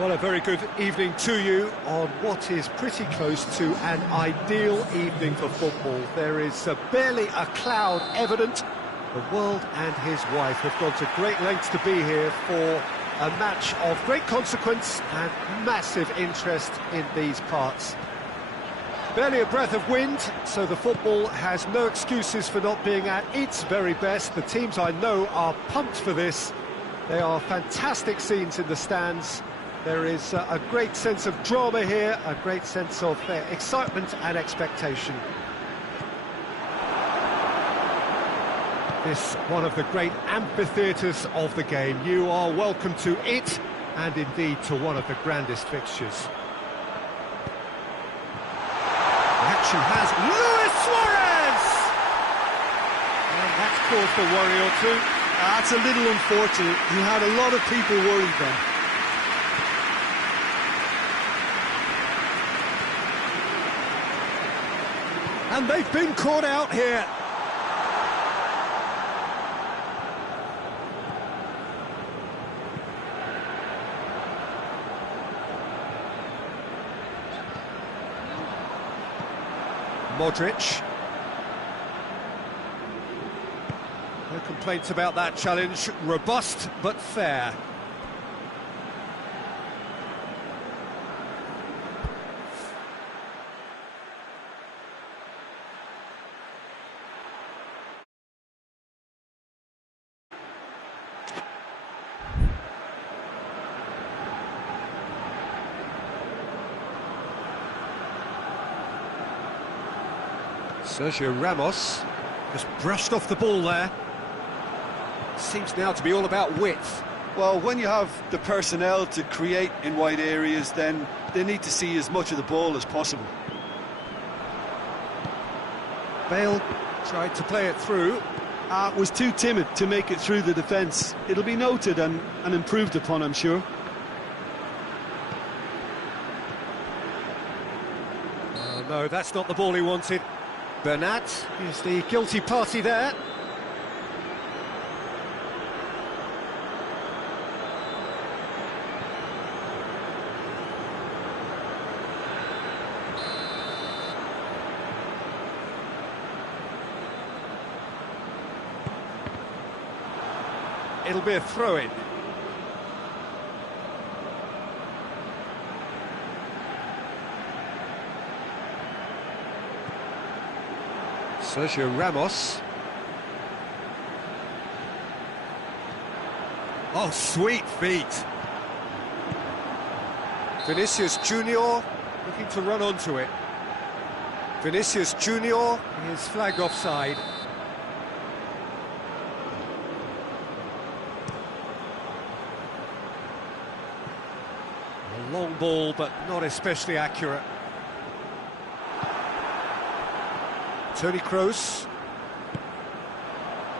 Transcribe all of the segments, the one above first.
Well, a very good evening to you on what is pretty close to an ideal evening for football. There is barely a cloud evident. The world and his wife have gone to great lengths to be here for a match of great consequence and massive interest in these parts. Barely a breath of wind, so the football has no excuses for not being at its very best. The teams I know are pumped for this. They are fantastic scenes in the stands. There is a great sense of drama here, a great sense of excitement and expectation. This one of the great amphitheatres of the game. You are welcome to it, and indeed to one of the grandest fixtures. The action has Luis Suarez! And that's caused a worry or two. That's a little unfortunate. He had a lot of people worried then. And they've been caught out here. Modric. No complaints about that challenge. Robust but fair. Sergio Ramos just brushed off the ball there. Seems now to be all about width. Well, when you have the personnel to create in wide areas, then they need to see as much of the ball as possible. Bale tried to play it through. Was too timid to make it through the defence. It'll be noted and improved upon, I'm sure. Oh, no, that's not the ball he wanted. Bernat is the guilty party there. It'll be a throw-in. Sergio Ramos. Oh, sweet feet. Vinicius Junior looking to run onto it. Vinicius Junior is flagged offside. A long ball, but not especially accurate. Toni Kroos,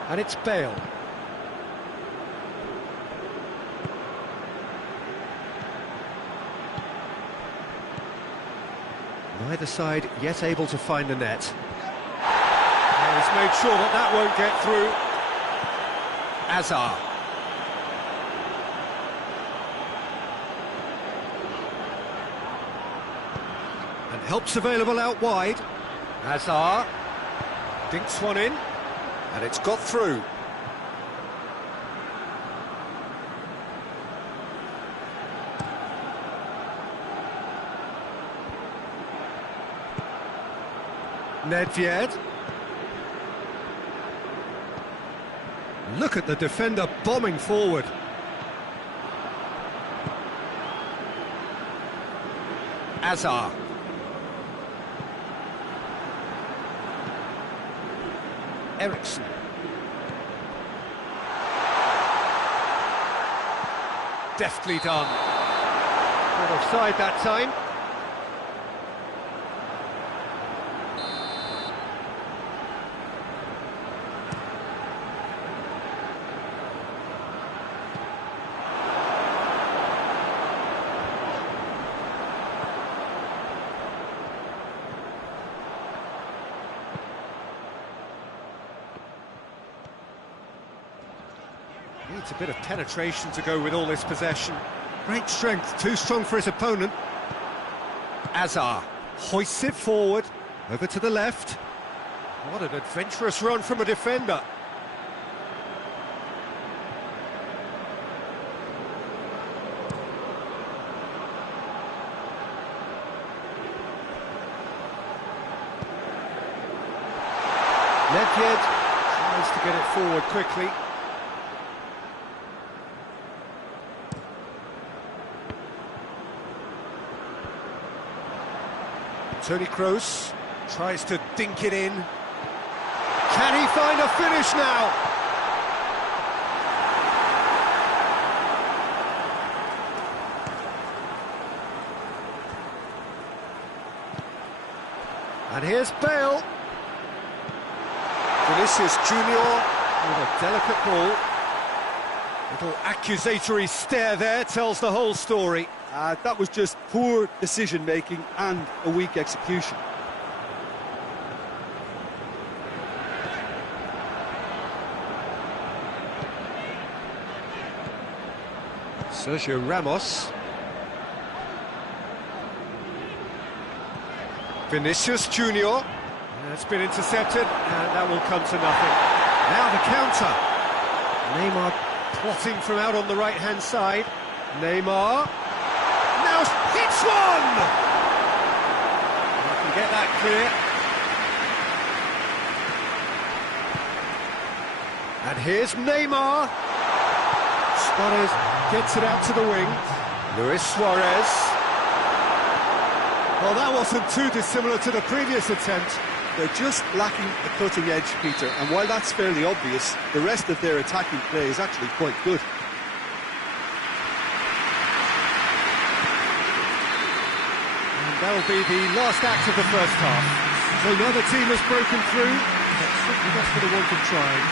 and it's Bale. Neither side yet able to find the net. And he's made sure that that won't get through. Hazard. And help's available out wide. Hazard. Dinks one in, and it's got through. Nedved. Look at the defender bombing forward. Hazard. Ericsson. Deftly done. Not offside that time. Needs a bit of penetration to go with all this possession. Great strength, too strong for his opponent. Azar hoists it forward, over to the left. What an adventurous run from a defender. Nedved tries to get it forward quickly. Toni Kroos tries to dink it in. Can he find a finish now? And here's Bale. Vinicius Junior with a delicate ball. Little accusatory stare there tells the whole story. That was just poor decision-making and a weak execution. Sergio Ramos. Vinicius Junior. It's been intercepted, and that will come to nothing. Now the counter. Neymar plotting from out on the right-hand side. Neymar. Now hits one! I can get that clear. And here's Neymar. Suarez gets it out to the wing. Luis Suarez. Well, that wasn't too dissimilar to the previous attempt. They're just lacking a cutting edge, Peter, and while that's fairly obvious, the rest of their attacking play is actually quite good. That'll be the last act of the first half. So neither team has broken through, but certainly that's for the want of trying.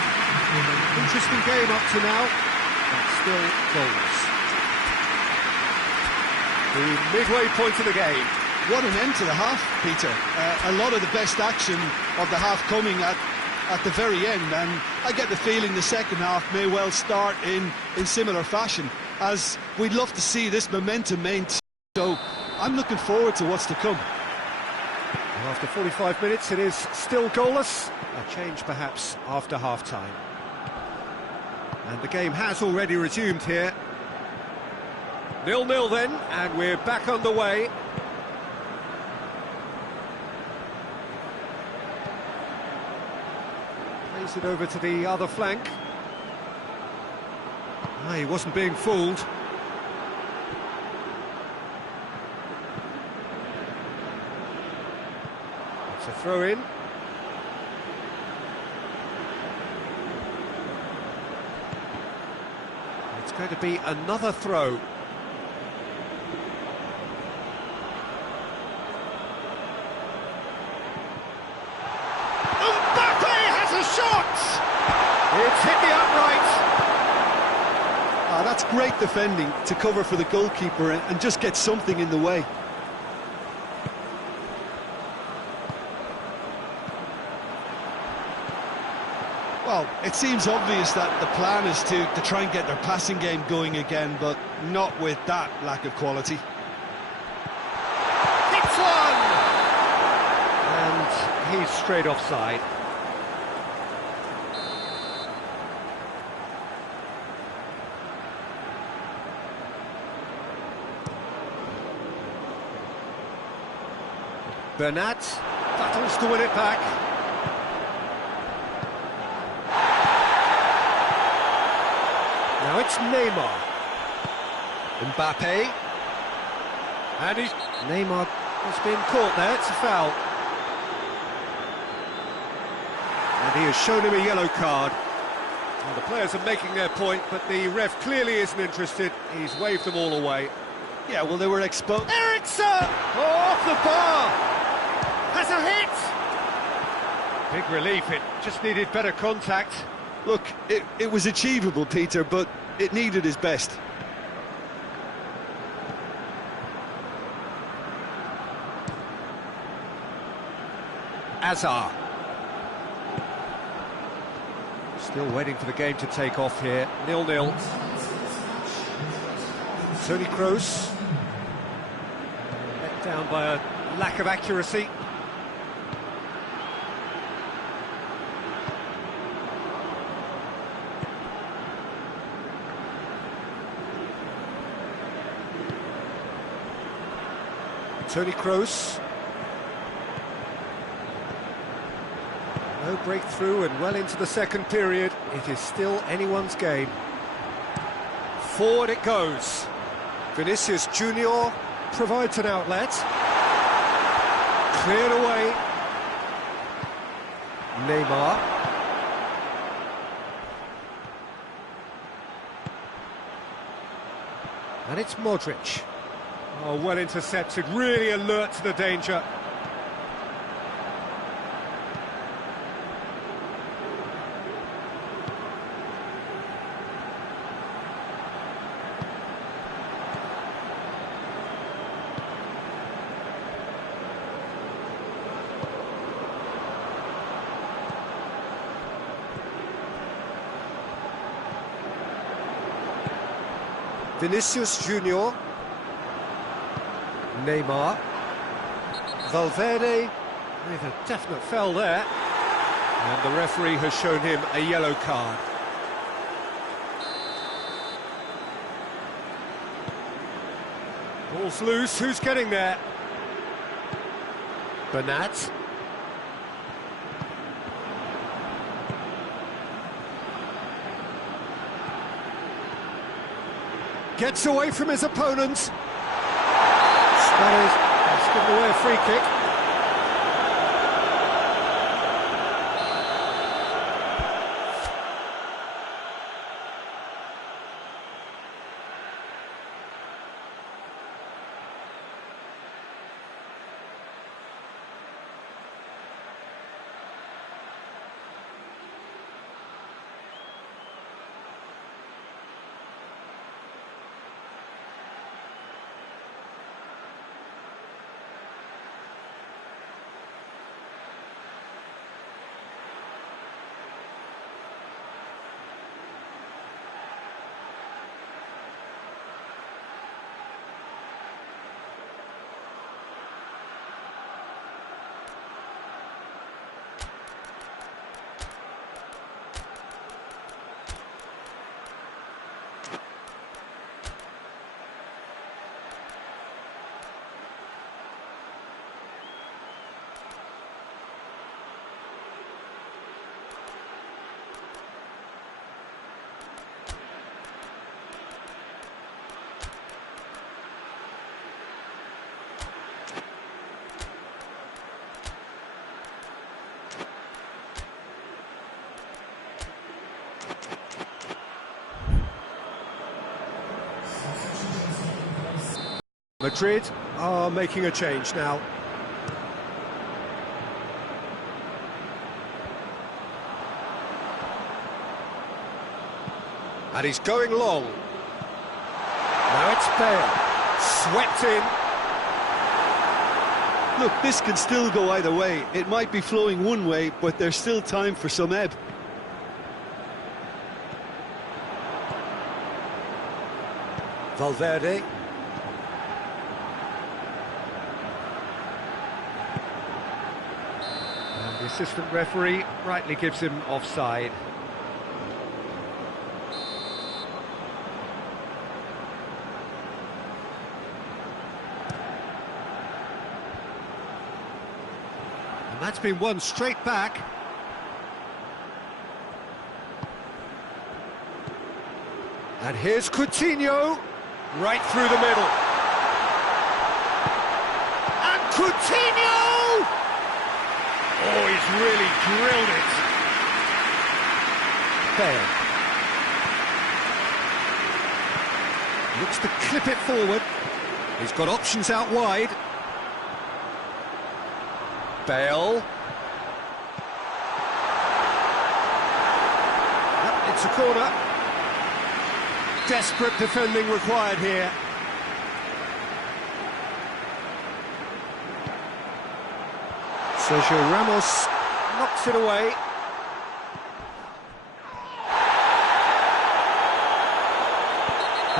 An interesting game up to now, but still goals. The midway point of the game. What an end to the half, Peter. A lot of the best action of the half coming at the very end, and I get the feeling the second half may well start in similar fashion, as we'd love to see this momentum maintained. So I'm looking forward to what's to come. Well, after 45 minutes, it is still goalless. A change, perhaps, after half-time. And the game has already resumed here. 0-0 then, and we're back underway. Plays it over to the other flank. He wasn't being fooled. It's a throw-in. It's going to be another throw. Mbappe has a shot! It's hit the upright. That's great defending to cover for the goalkeeper and just get something in the way. Well, it seems obvious that the plan is to try and get their passing game going again, but not with that lack of quality. Hits one! And he's straight offside. Bernat battles to win it back. Now it's Neymar. Mbappe. And Neymar has been caught there, it's a foul. And he has shown him a yellow card. Well, the players are making their point, but the ref clearly isn't interested. He's waved them all away. Yeah, well, they were exposed. Eriksson! Oh, off the bar! Has a hit! Big relief, it just needed better contact. Look, it was achievable, Peter, but it needed his best. Azar. Still waiting for the game to take off here. 0-0. Toni Kroos. Let down by a lack of accuracy. Toni Kroos. No breakthrough and well into the second period. It is still anyone's game. Forward it goes. Vinicius Junior provides an outlet. Cleared away. Neymar. And it's Modric. Oh, well intercepted, really alert to the danger. Vinicius Junior. Neymar. Valverde with a definite foul there. And the referee has shown him a yellow card. Ball's loose, who's getting there? Bernat. Gets away from his opponent. He's given away a free kick. Madrid are making a change now. And he's going long. Now it's Bale. Swept in. Look, this can still go either way. It might be flowing one way, but there's still time for some ebb. Valverde. And the assistant referee rightly gives him offside. And that's been won straight back. And here's Coutinho, right through the middle. And Coutinho! Oh, he's really drilled it. Bale. Looks to clip it forward. He's got options out wide. Bale. Yep, it's a corner. Desperate defending required here. Sergio Ramos knocks it away.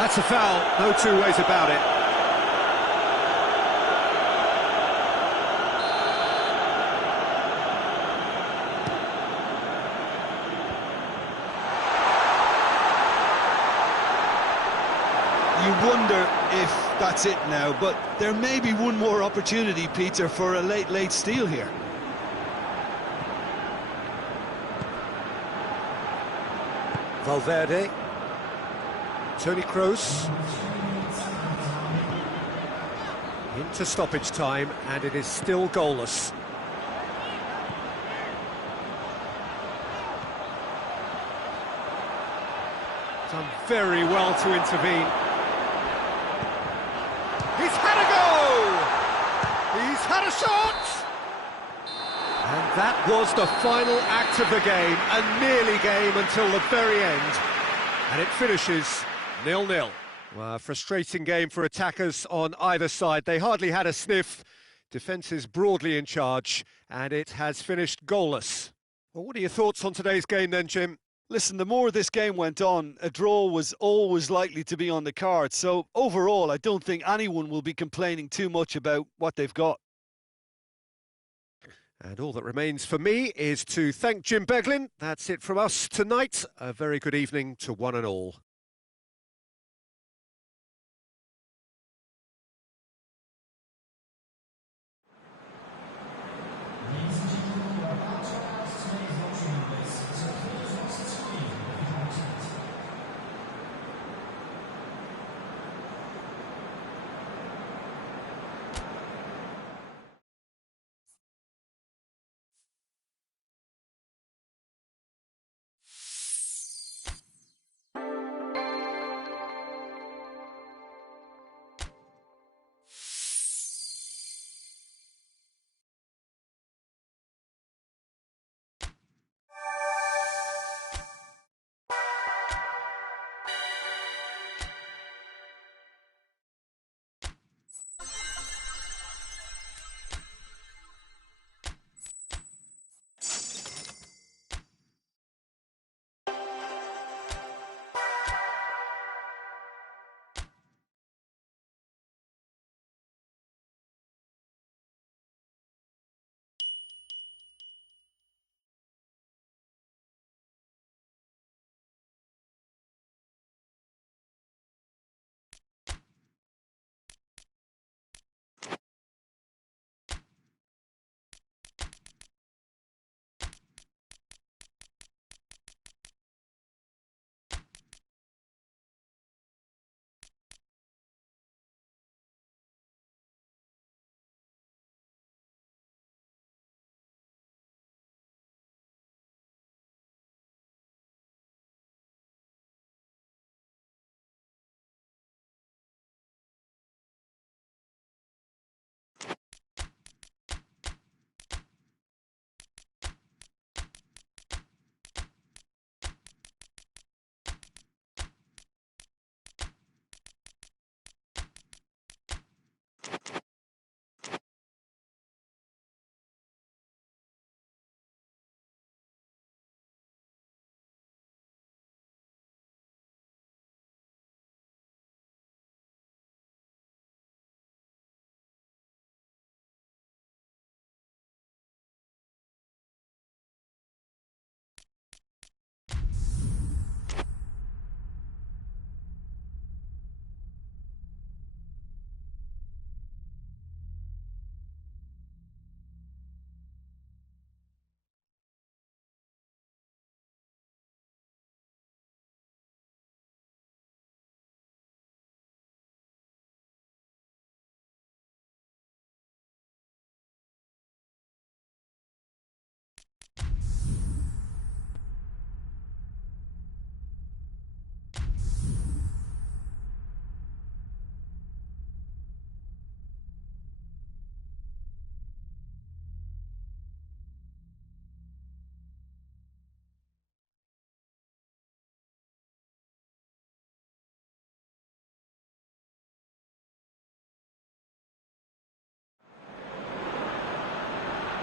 That's a foul, no two ways about it. You wonder if that's it now, but there may be one more opportunity, Peter, for a late steal here. Valverde. Toni Kroos. Into stoppage time, and it is still goalless. Done very well to intervene. He's had a go! He's had a shot! And that was the final act of the game, a nearly game until the very end. And it finishes 0-0. Well, a frustrating game for attackers on either side. They hardly had a sniff. Defence is broadly in charge, and it has finished goalless. Well, what are your thoughts on today's game then, Jim? Listen, the more this game went on, a draw was always likely to be on the cards. So overall, I don't think anyone will be complaining too much about what they've got. And all that remains for me is to thank Jim Beglin. That's it from us tonight. A very good evening to one and all.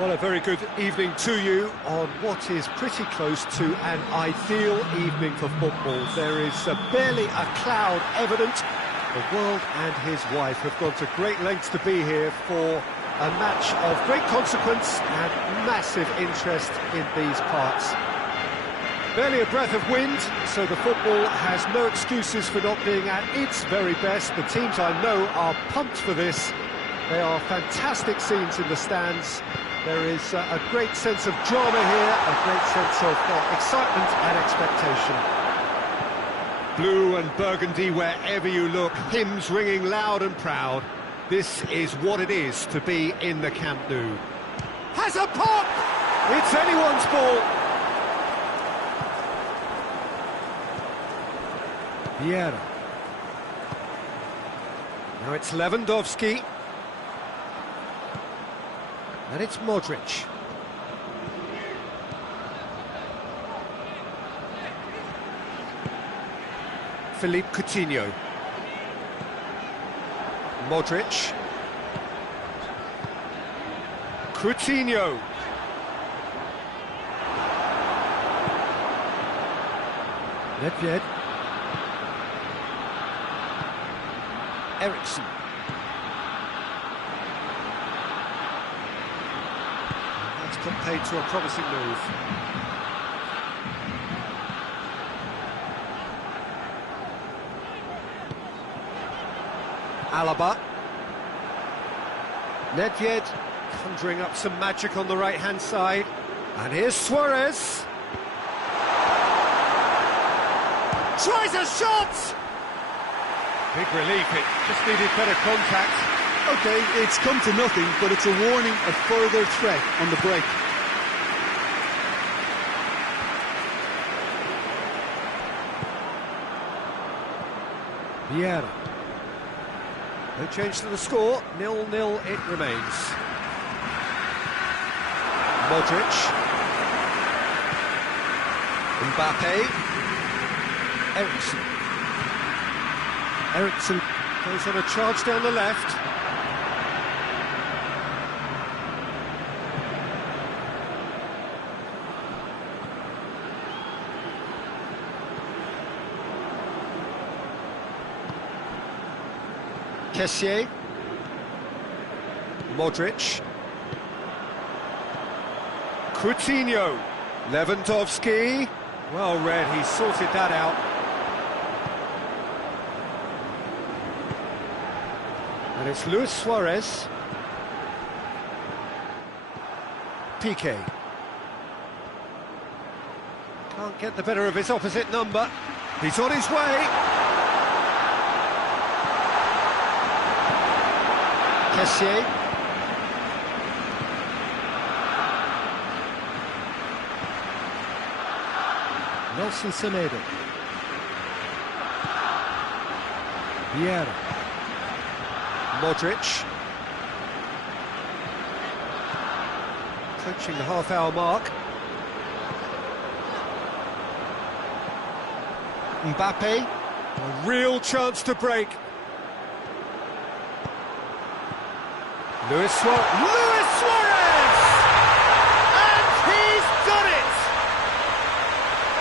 Well, a very good evening to you on what is pretty close to an ideal evening for football. There is barely a cloud evident. The world and his wife have gone to great lengths to be here for a match of great consequence and massive interest in these parts. Barely a breath of wind, so the football has no excuses for not being at its very best. The teams I know are pumped for this. They are fantastic scenes in the stands. There is a great sense of drama here, a great sense of excitement and expectation. Blue and burgundy wherever you look, hymns ringing loud and proud. This is what it is to be in the Camp Nou. Has a pop! It's anyone's ball. Vieira. Now it's Lewandowski. And it's Modric. Philippe Coutinho. Modric. Coutinho. Nedved. Ericsson. That's put paid to a promising move. Alaba. Nedved conjuring up some magic on the right-hand side. And here's Suarez. Tries a shot! Big relief, it just needed better contact. OK, it's come to nothing, but it's a warning of further threat on the break. Vieira. No change to the score, 0-0 it remains. Modric. Mbappe. Ericsson. Ericsson goes on a charge down the left. Kessié. Modric. Coutinho. Lewandowski. Well read, he sorted that out. And it's Luis Suarez. Piqué. Can't get the better of his opposite number. He's on his way. Kessié. Nelson Semedo. Vieira. Modric. Approaching the half-hour mark. Mbappe. A real chance to break. Luis Suarez! And he's done it!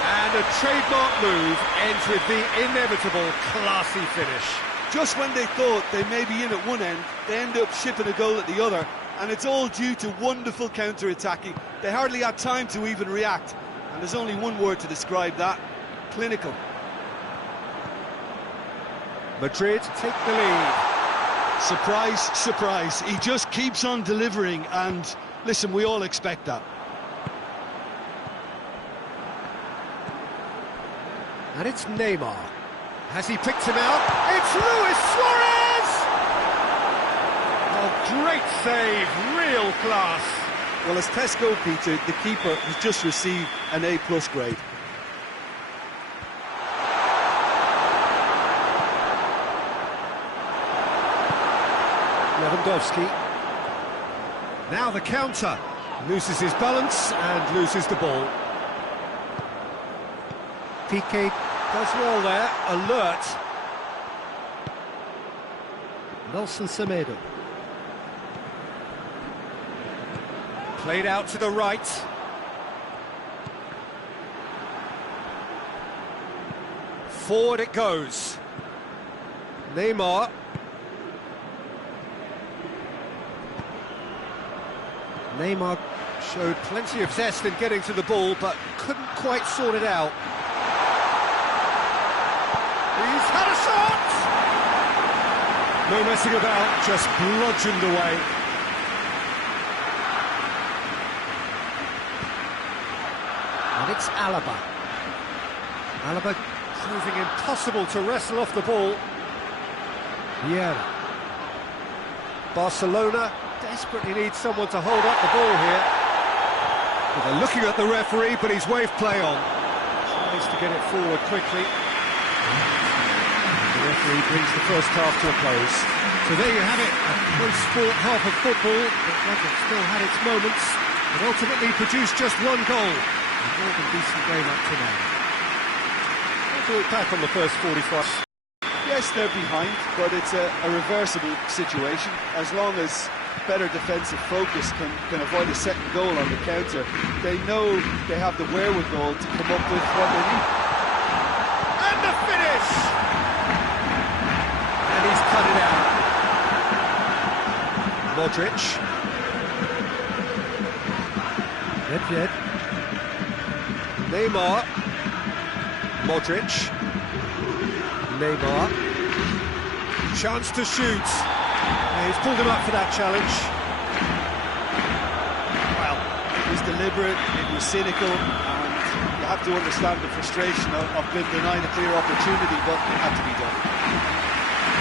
And a trademark move ends with the inevitable classy finish. Just when they thought they may be in at one end, they end up shipping a goal at the other, and it's all due to wonderful counter-attacking. They hardly had time to even react, and there's only one word to describe that: clinical. Madrid take the lead. Surprise, surprise, he just keeps on delivering, and listen, we all expect that. And it's Neymar. Has he picked him out? It's Luis Suarez! Oh, great save, real class. Well, as Tesco, Peter, the keeper has just received an A+ grade. Lewandowski. Now the counter. Loses his balance and loses the ball. Piqué does well there, alert. Nelson Semedo. Played out to the right. Forward it goes. Neymar. Neymar showed plenty of zest in getting to the ball, but couldn't quite sort it out. He's had a shot! No messing about, just bludgeoned away. And it's Alaba. Alaba proving impossible to wrestle off the ball. Vieira. Barcelona desperately needs someone to hold up the ball here. Well, they're looking at the referee, but he's waved play on. Tries to get it forward quickly. The referee brings the first half to a close. So there you have it, a close-sport half of football. It still had its moments, and ultimately produced just one goal. A more than decent game up to now. Let's look back on the first 45. Yes, they're behind, but it's a reversible situation. As long as better defensive focus can avoid a second goal on the counter, they know they have the wherewithal to come up with what they need. And the finish! And he's cut it out. Modric. Yep. Neymar. Modric. Neymar. Chance to shoot. He's pulled him up for that challenge. Well, it was deliberate, it was cynical, and you have to understand the frustration of being denied a clear opportunity, but it had to be done.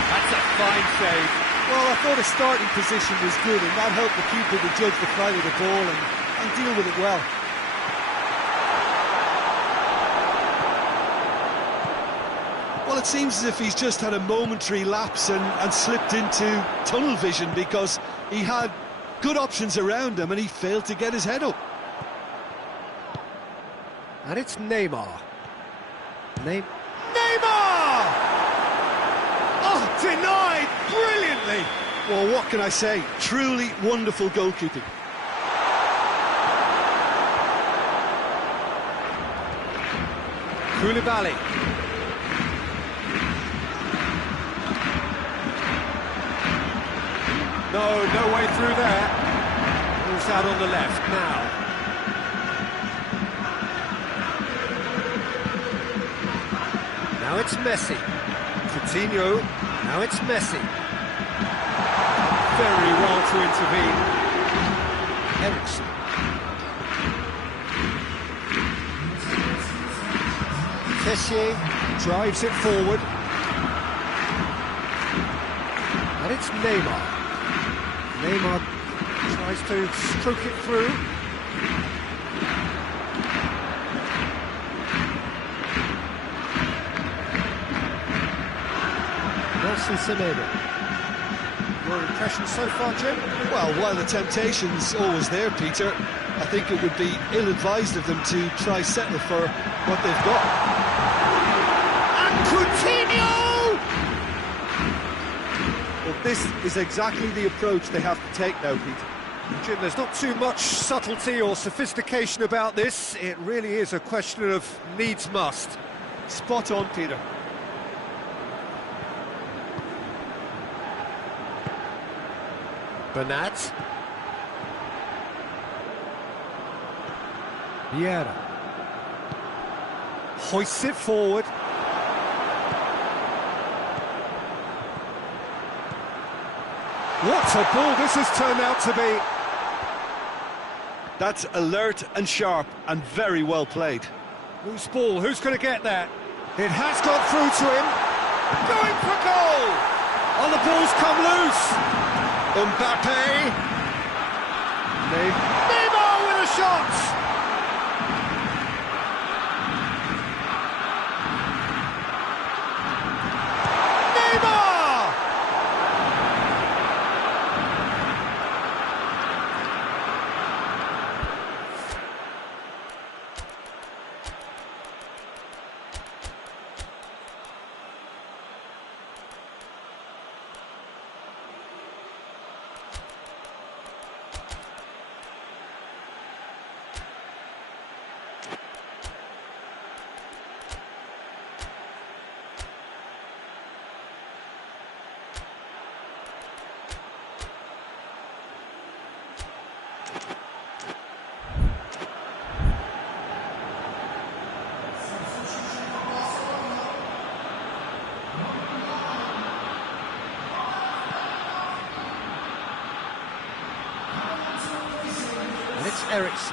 That's a fine save. Well, I thought his starting position was good, and that helped the keeper to judge the flight of the ball and deal with it well. Well, it seems as if he's just had a momentary lapse and slipped into tunnel vision, because he had good options around him and he failed to get his head up. And it's Neymar. Neymar! Oh, denied brilliantly! Well, what can I say? Truly wonderful goalkeeping. Koulibaly. No way through there. Moves out on the left now. Now it's Messi. Coutinho. Now it's Messi. Very well to intervene. Ericsson. Tessier drives it forward. And it's Neymar. Neymar tries to stroke it through. Nelson Semedo. Your impression so far, Jim? Well, while the temptation's always there, Peter, I think it would be ill-advised of them to try settle for what they've got. And Coutinho! Well, this is exactly the approach they have to take now, Peter. Jim, there's not too much subtlety or sophistication about this. It really is a question of needs must. Spot on, Peter. Bernat. Vieira. Hoists it forward. What a ball this has turned out to be. That's alert and sharp and very well played. Loose ball, who's going to get that? It has got through to him. Going for goal! Oh, the ball's come loose. Mbappe. Neymar with a shot! It's Ericsson.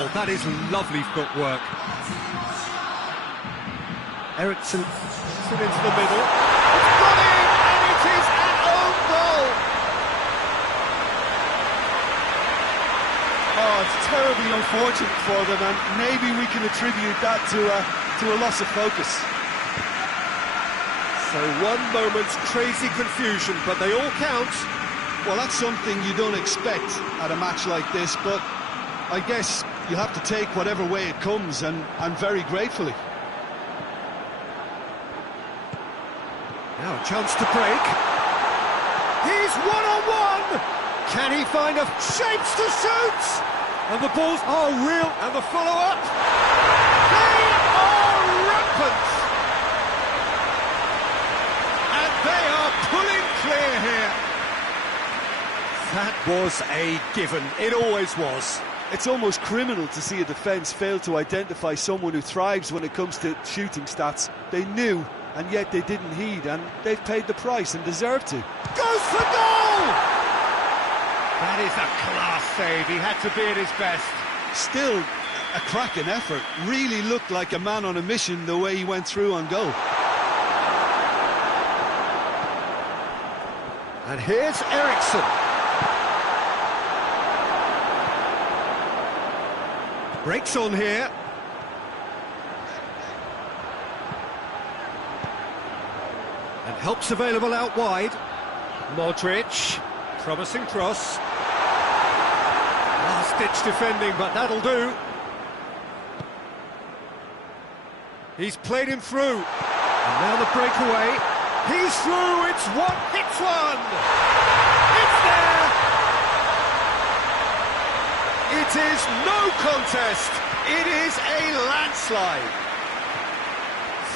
Oh, that is lovely footwork. Ericsson puts it into the middle. It's gone in, and it is an own goal. Oh, it's terribly unfortunate for them, and maybe we can attribute that to a loss of focus. So one moment's crazy confusion, but they all count. Well, that's something you don't expect at a match like this, but I guess you have to take whatever way it comes, and very gratefully. Now a chance to break. He's one-on-one! Can he find a shapes to shoot? And the ball's, oh, real, and the follow-up. They are rampant! And they are pulling clear here. That was a given. It always was. It's almost criminal to see a defence fail to identify someone who thrives when it comes to shooting stats. They knew, and yet they didn't heed, and they've paid the price and deserve to. Goes for goal! That is a class save. He had to be at his best. Still, a cracking effort. Really looked like a man on a mission the way he went through on goal. And here's Ericsson. Breaks on here. And help's available out wide. Modric, promising cross. Last-ditch defending, but that'll do. He's played him through. And now the breakaway. He's through, it's one, hits one! It's there! It is no contest, it is a landslide.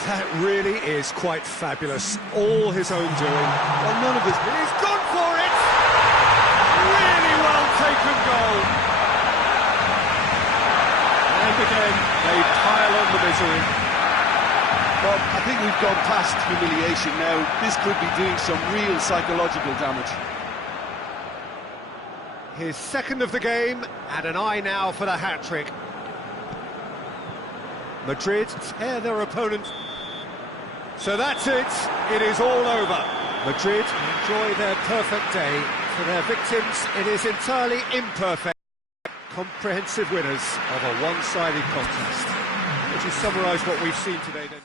That really is quite fabulous, all his own doing. Well, none of his... He's gone for it! Really well taken goal. And again, they pile on the misery. Well, I think we've gone past humiliation now. This could be doing some real psychological damage. His second of the game, and an eye now for the hat-trick. Madrid tear their opponent. So that's it. It is all over. Madrid enjoy their perfect day. For their victims, it is entirely imperfect. Comprehensive winners of a one-sided contest. Would you summarise what we've seen today then?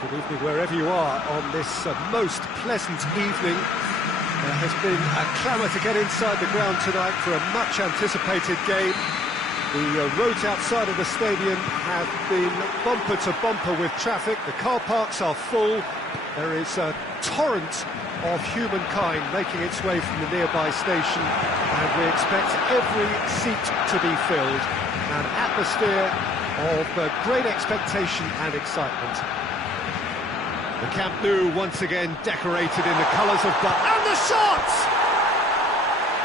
Good evening wherever you are on this most pleasant evening. There has been a clamour to get inside the ground tonight for a much-anticipated game. The roads outside of the stadium have been bumper to bumper with traffic. The car parks are full. There is a torrent of humankind making its way from the nearby station, and we expect every seat to be filled. An atmosphere of great expectation and excitement. The Camp Nou once again decorated in the colours of blood. And the shots!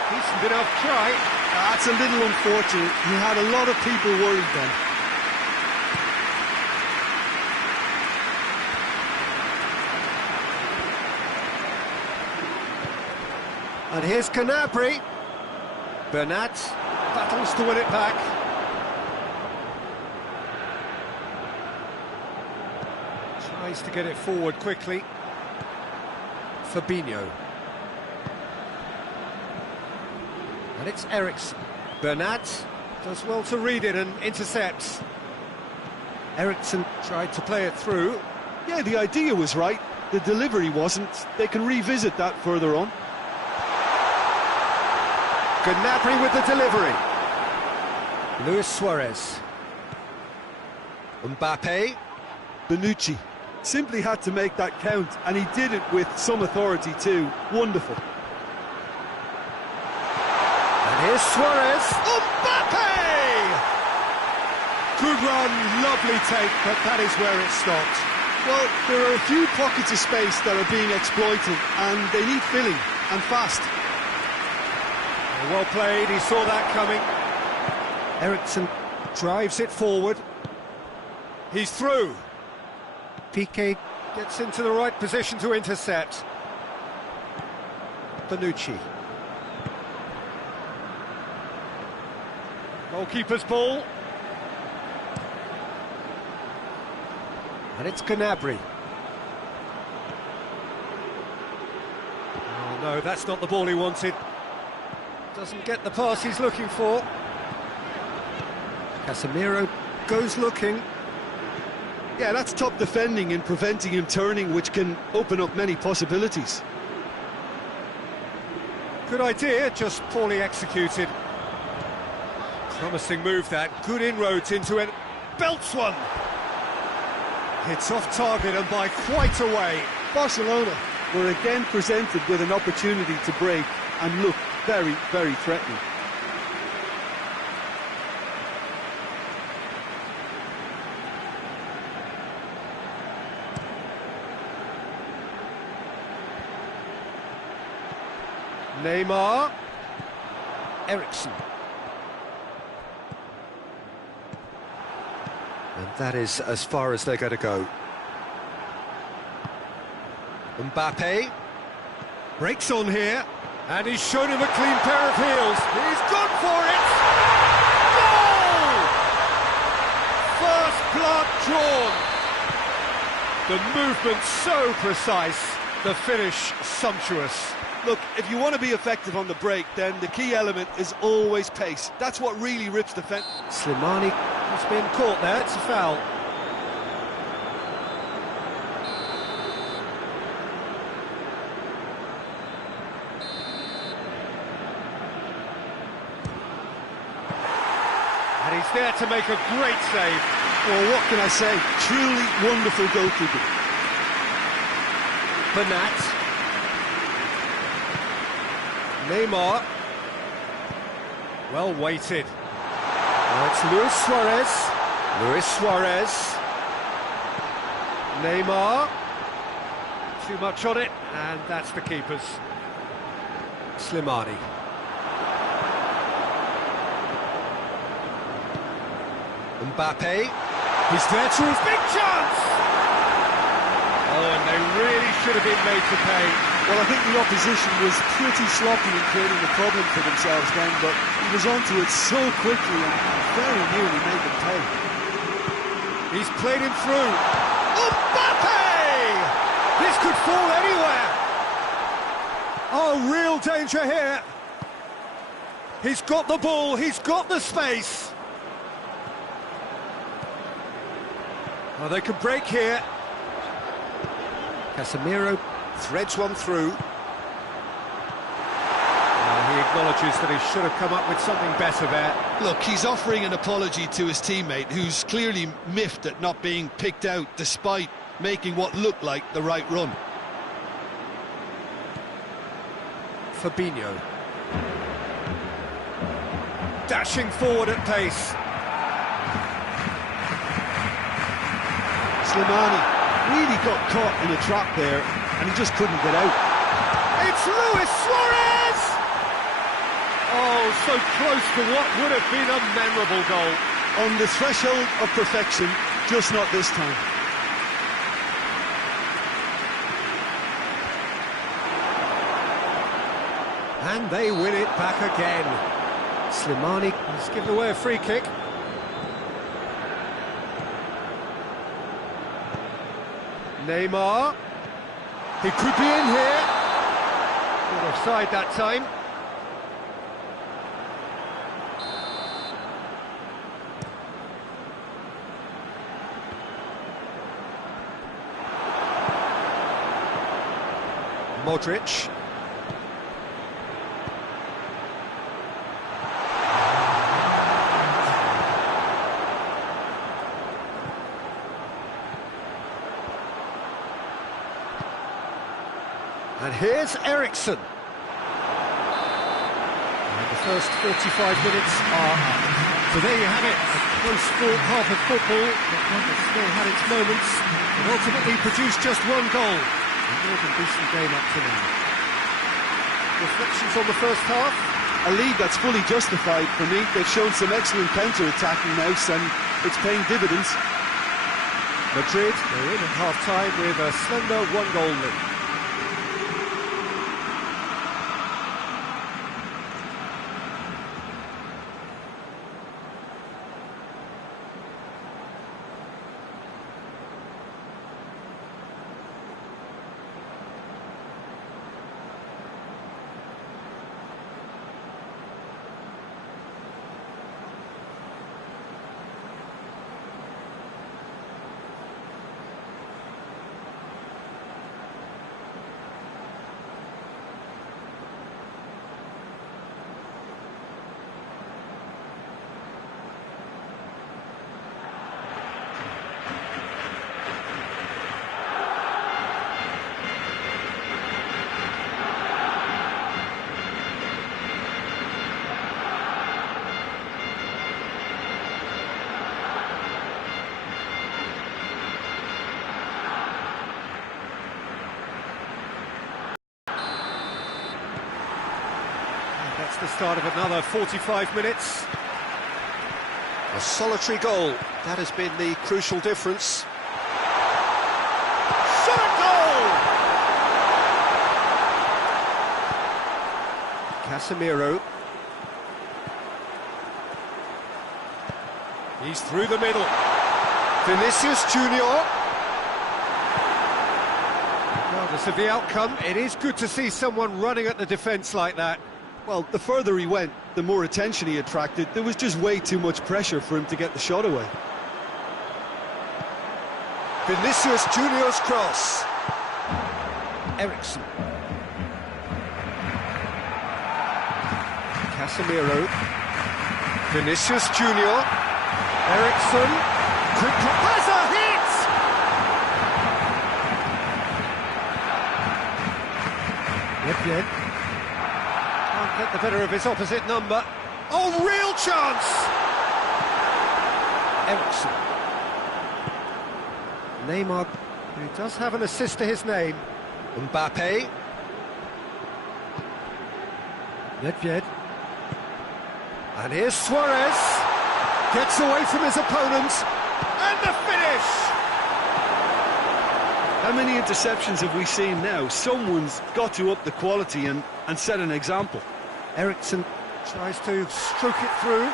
Decent enough try. That's a little unfortunate. He had a lot of people worried then. And here's Gnabry. Bernat battles to win it back. Tries to get it forward quickly. Fabinho. And it's Eriksen. Bernat does well to read it and intercepts. Eriksen tried to play it through. Yeah, the idea was right. The delivery wasn't. They can revisit that further on. Gnabry with the delivery. Luis Suarez. Mbappe. Bonucci simply had to make that count, and he did it with some authority too. Wonderful. And here's Suarez. Mbappe! Good run, lovely take, but that is where it stopped. Well, there are a few pockets of space that are being exploited, and they need filling, and fast. Well played, he saw that coming. Eriksen drives it forward. He's through. Piqué gets into the right position to intercept. Bonucci. Goalkeeper's ball. And it's Gnabry. Oh no, that's not the ball he wanted. Doesn't get the pass he's looking for. Casemiro goes looking. Yeah, that's top defending and preventing him turning, which can open up many possibilities. Good idea, just poorly executed. Promising move that, good inroads into it. Belts one! Hits off target and by quite a way. Barcelona were again presented with an opportunity to break and look very, very threatening. Neymar. Eriksen. And that is as far as they're going to go. Mbappe. Breaks on here. And he's shown him a clean pair of heels. He's gone for it! Goal! First blood drawn. The movement so precise, the finish sumptuous. Look, if you want to be effective on the break, then the key element is always pace. That's what really rips the fence. Slimani has been caught there, it's a foul. And he's there to make a great save. Well, what can I say? Truly wonderful goalkeeping. Bernat. Neymar. Well weighted. Now it's Luis Suarez. Luis Suarez. Neymar. Too much on it, and that's the keeper's. Slimani. Mbappe. He's there to his big chance! Oh, and they really should have been made to pay. Well, I think the opposition was pretty sloppy in creating a problem for themselves then, but he was onto it so quickly and very nearly made them pay. He's played him through. Mbappe! This could fall anywhere. Oh, real danger here. He's got the ball, he's got the space. Oh, they can break here. Casemiro threads one through. He acknowledges that he should have come up with something better there. Look, he's offering an apology to his teammate, who's clearly miffed at not being picked out despite making what looked like the right run. Fabinho. Dashing forward at pace. Slimani really got caught in a trap there, and he just couldn't get out. It's Luis Suarez! Oh, so close to what would have been a memorable goal. On the threshold of perfection, just not this time. And they win it back again. Slimani has given away a free kick. Neymar. He could be in here. Not offside that time. Modric. And here's Eriksen. And the first 45 minutes are up. So there you have it, a close fought half of football, but one that still had its moments, and ultimately produced just one goal. A more than decent game up to now. Reflections on the first half? A lead that's fully justified for me. They've shown some excellent counter-attacking nous, and it's paying dividends. Madrid, they're in at half-time with a slender one-goal lead. That's the start of another 45 minutes. A solitary goal, that has been the crucial difference. Shot goal! Casemiro. He's through the middle. Vinicius Junior. Regardless of the outcome, it is good to see someone running at the defence like that. Well, the further he went, the more attention he attracted. There was just way too much pressure for him to get the shot away. Vinicius Junior's cross. Eriksen. Casemiro. Vinicius Junior. Eriksen. Quick has a hit! Yep. Can't get the better of his opposite number. Oh, real chance! Eriksen. Neymar, who does have an assist to his name. Mbappe. Nedved. And here's Suarez. Gets away from his opponent. And the finish! How many interceptions have we seen now? Someone's got to up the quality and set an example. Eriksen tries to stroke it through.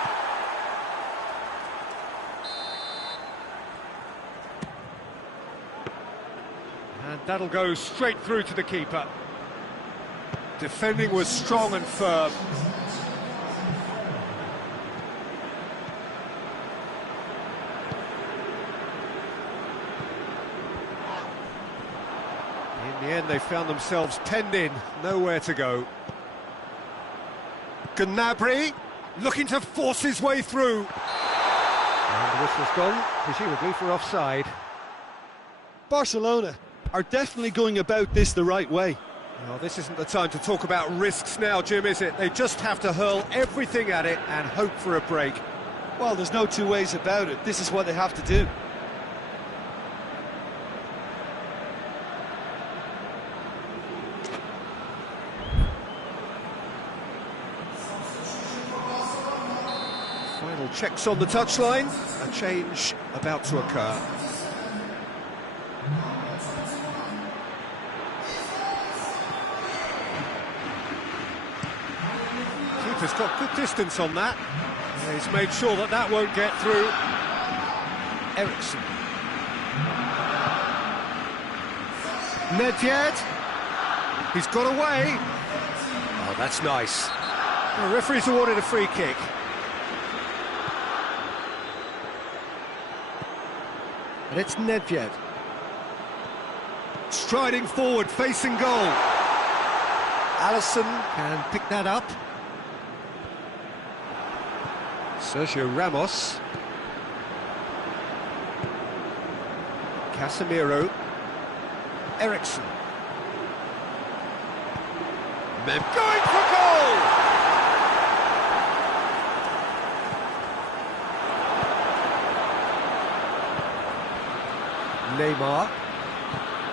And that'll go straight through to the keeper. Defending was strong and firm. In the end, they found themselves penned in, nowhere to go. Gnabry looking to force his way through. And the whistle's gone, presumably for offside. Barcelona are definitely going about this the right way. Well, this isn't the time to talk about risks now, Jim, is it? They just have to hurl everything at it and hope for a break. Well, there's no two ways about it. This is what they have to do. Final checks on the touchline. A change about to occur. Keeper's got good distance on that. He's made sure that that won't get through. Ericsson. Nedved. He's got away. Oh, that's nice. The referee's awarded a free kick. And it's Nedved. Striding forward, facing goal. Alisson can pick that up. Sergio Ramos. Casemiro. Ericsson. Mem going for goal! Neymar.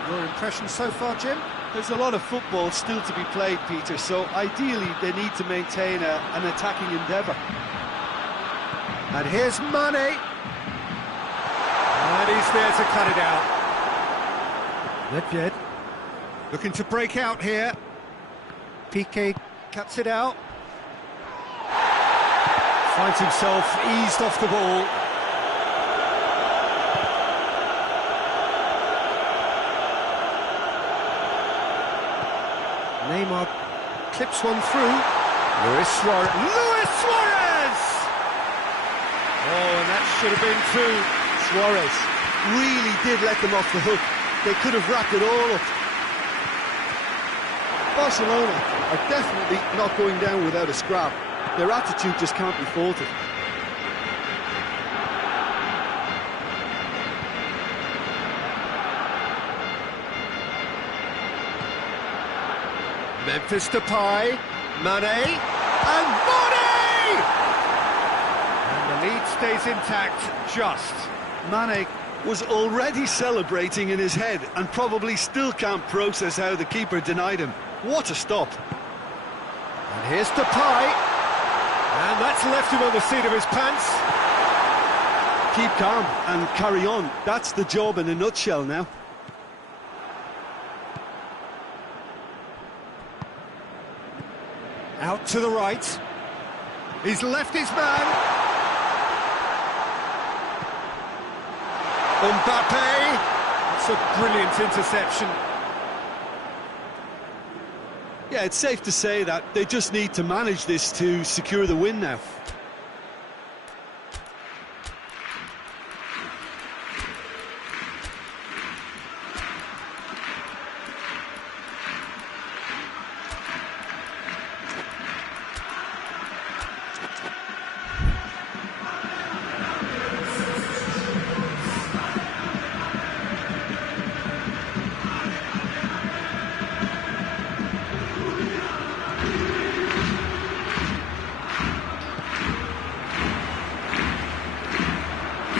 Your impression so far, Jim? There's a lot of football still to be played, Peter, so ideally they need to maintain an attacking endeavour. And here's Mane. And he's there to cut it out. Nedved looking to break out here. Piqué cuts it out. Finds himself eased off the ball. Neymar clips one through. Luis Suarez! Oh, and that should have been two. Suarez really did let them off the hook. They could have wrapped it all up. Barcelona are definitely not going down without a scrap. Their attitude just can't be faulted. Memphis Depay, Mane, and Mane! And the lead stays intact, just. Mane was already celebrating in his head and probably still can't process how the keeper denied him. What a stop. And here's Depay. And that's left him on the seat of his pants. Keep calm and carry on. That's the job in a nutshell now. Out to the right. He's left his man. Mbappe. It's a brilliant interception. Yeah, it's safe to say that they just need to manage this to secure the win now.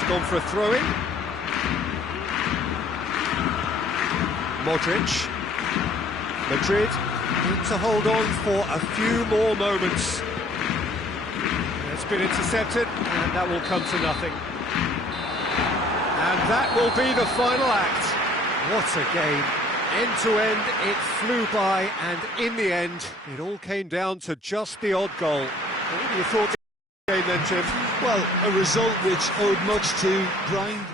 Gone for a throw-in. Modric. Madrid need to hold on for a few more moments. It's been intercepted, and that will come to nothing. And that will be the final act. What a game. End to end, it flew by, and in the end, it all came down to just the odd goal. What are your thoughts? Then, Jim? Well, a result which owed much to grind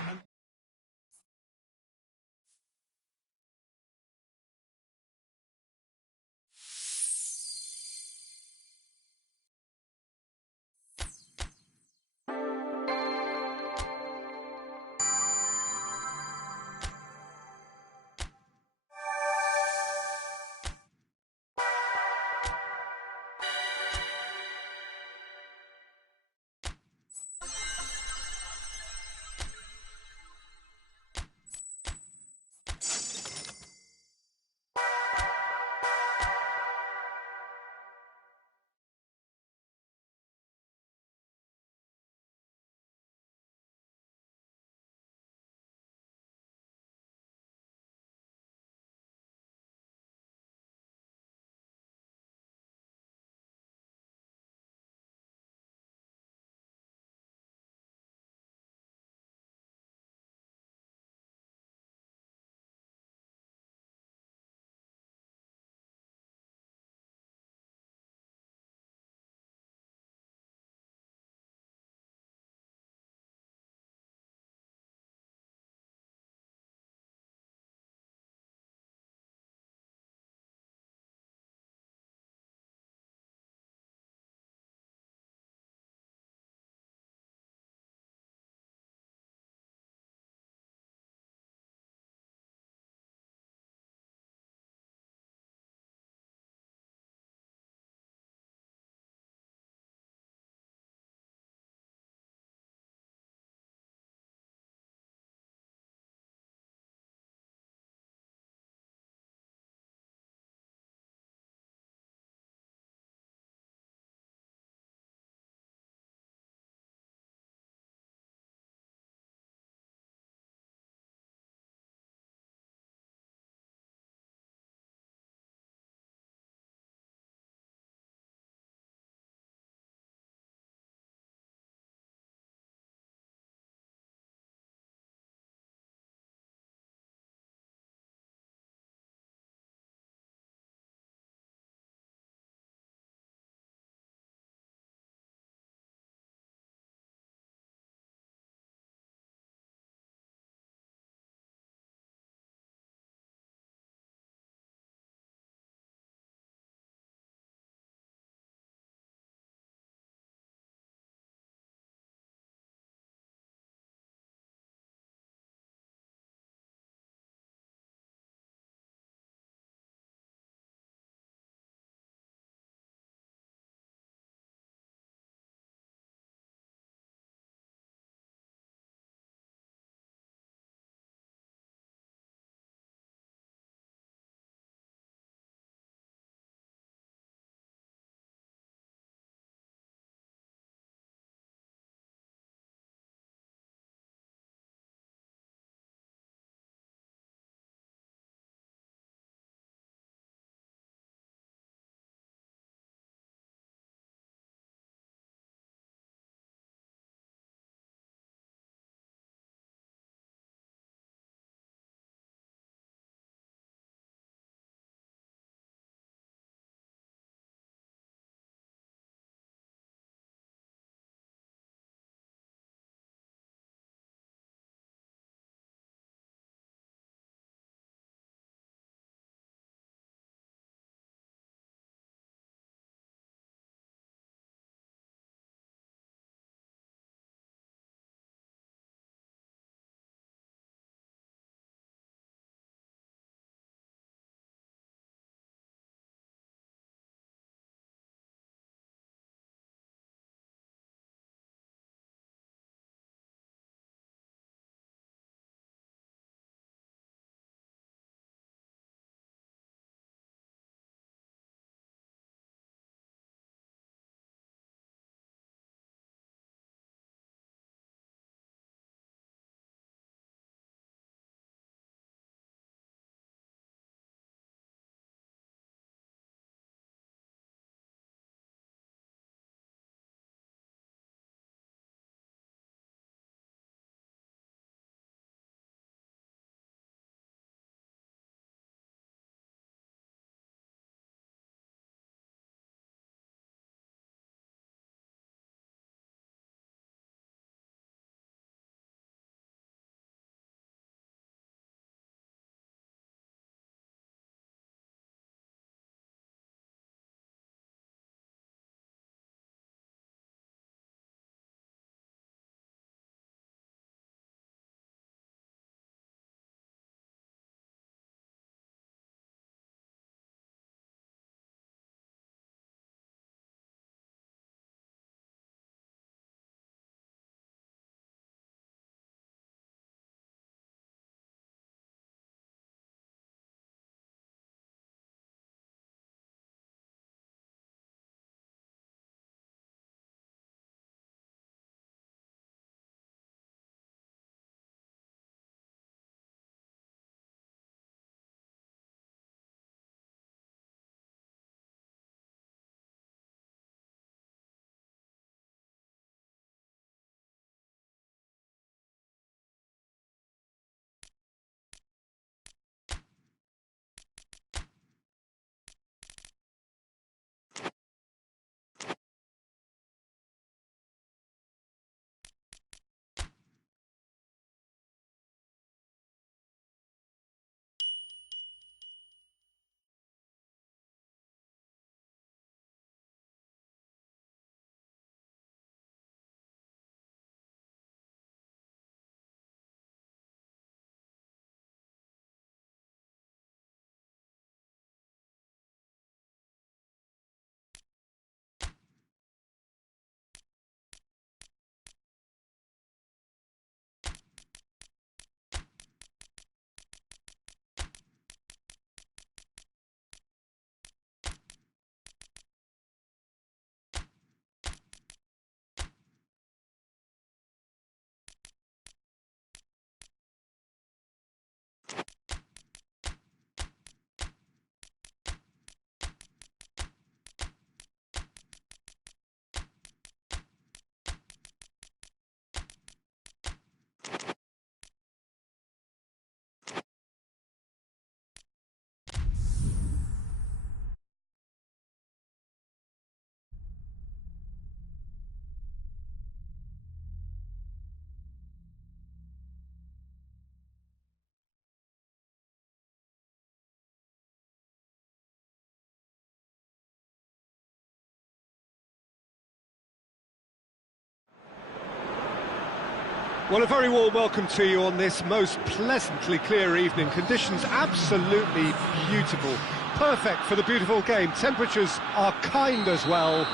Well, a very warm welcome to you on this most pleasantly clear evening. Conditions absolutely beautiful. Perfect for the beautiful game. Temperatures are kind as well.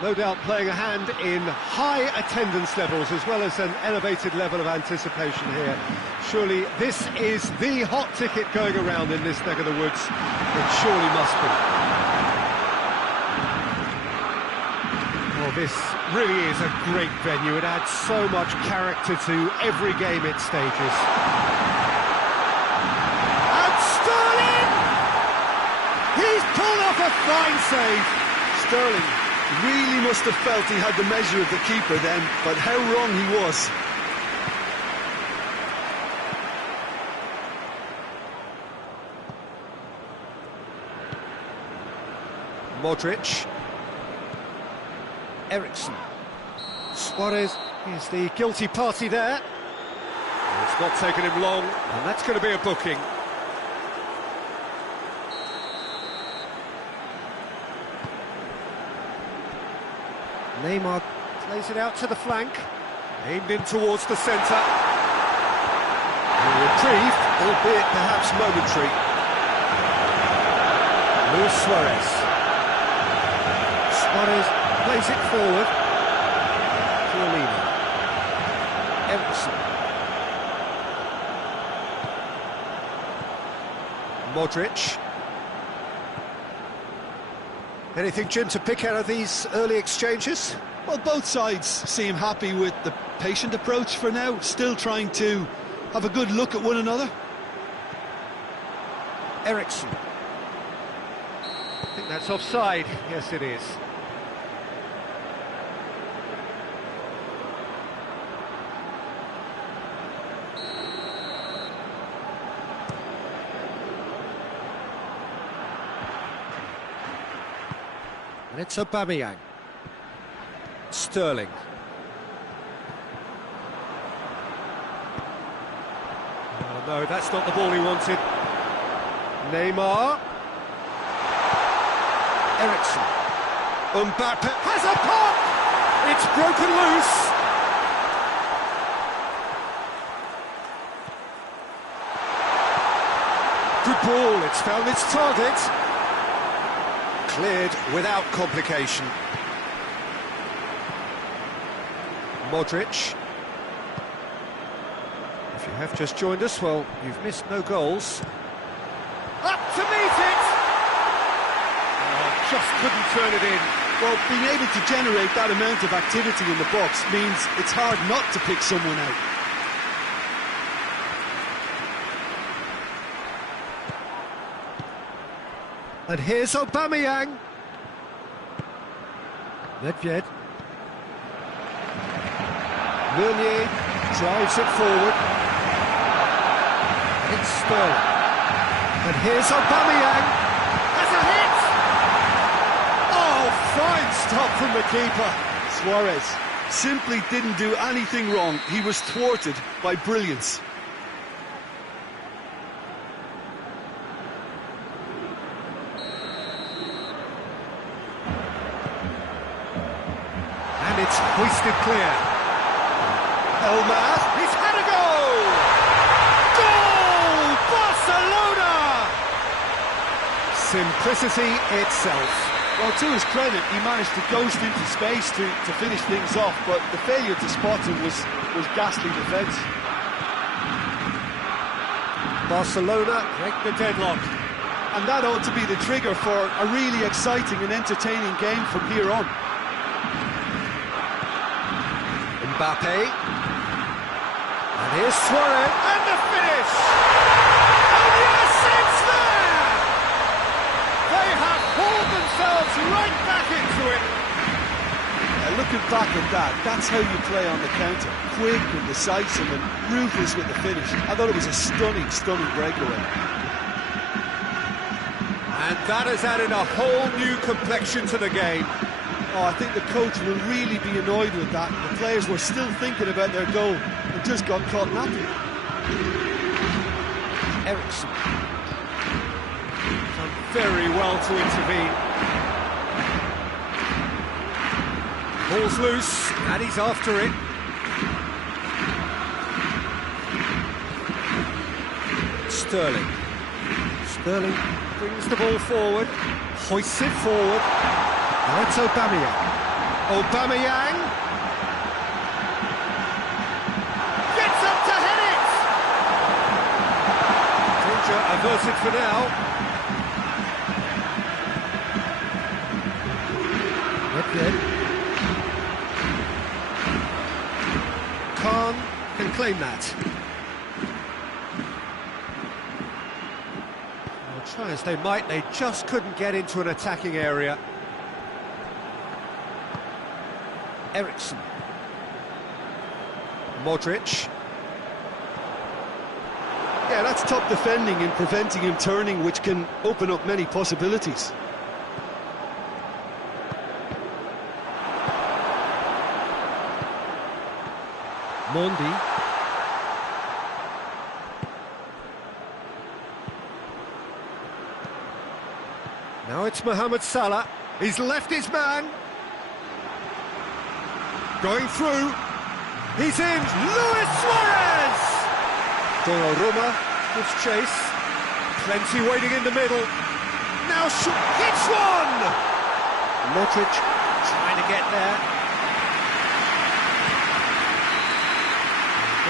No doubt playing a hand in high attendance levels as well as an elevated level of anticipation here. Surely this is the hot ticket going around in this neck of the woods. It surely must be. Well, this really is a great venue. It adds so much character to every game it stages. And Sterling! He's pulled off a fine save. Sterling really must have felt he had the measure of the keeper then, but how wrong he was. Modric. Ericsson. Suarez is the guilty party there. It's not taken him long, and that's going to be a booking. Neymar plays it out to the flank, aimed in towards the centre. A reprieve, albeit perhaps momentary. Luis Suarez. Suarez plays it forward. Chiellini. Ericsson. Modric. Anything, Jim, to pick out of these early exchanges? Well, both sides seem happy with the patient approach for now, still trying to have a good look at one another. Ericsson. I think that's offside. Yes, it is. And it's Aubameyang. Sterling. Oh, no, that's not the ball he wanted. Neymar. Ericsson. Mbappe has a pop! It's broken loose. Good ball, it's found its target. Cleared without complication. Modric. If you have just joined us, well, you've missed no goals. Up to meet it! Oh, just couldn't turn it in. Well, being able to generate that amount of activity in the box means it's hard not to pick someone out. And here's Aubameyang. Nedved. Meunier drives it forward. It's Sterling. And here's Aubameyang. Has a hit! Oh, fine stop from the keeper. Suarez simply didn't do anything wrong. He was thwarted by brilliance. And it's hoisted clear. Elmas, he's had a goal! Goal! Barcelona! Simplicity itself. Well, to his credit, he managed to ghost into space to finish things off, but the failure to spot him was ghastly defence. Barcelona break the deadlock. And that ought to be the trigger for a really exciting and entertaining game from here on. Mbappe. And here's Suarez. And the finish! And yes, it's there! They have hauled themselves right back into it. Looking back at that, that's how you play on the counter. Quick and decisive and ruthless with the finish. I thought it was a stunning, stunning breakaway. And that has added a whole new complexion to the game. Oh, I think the coach will really be annoyed with that. The players were still thinking about their goal and just got caught napping. Ericsson. Done very well to intervene. Ball's loose, and he's after it. Sterling. Sterling brings the ball forward, hoists it forward. Now it's Aubameyang. Aubameyang gets up to hit it! Danger averted for now. Good. Khan can claim that. Well, try as they might, they just couldn't get into an attacking area. Eriksson. Modric. Yeah, that's top defending and preventing him turning, which can open up many possibilities. Mondi. Now it's Mohamed Salah. He's left his man. Going through. He's in. Luis Suarez! Donnarumma gives chase. Plenty waiting in the middle. Now hits one! Modric trying to get there.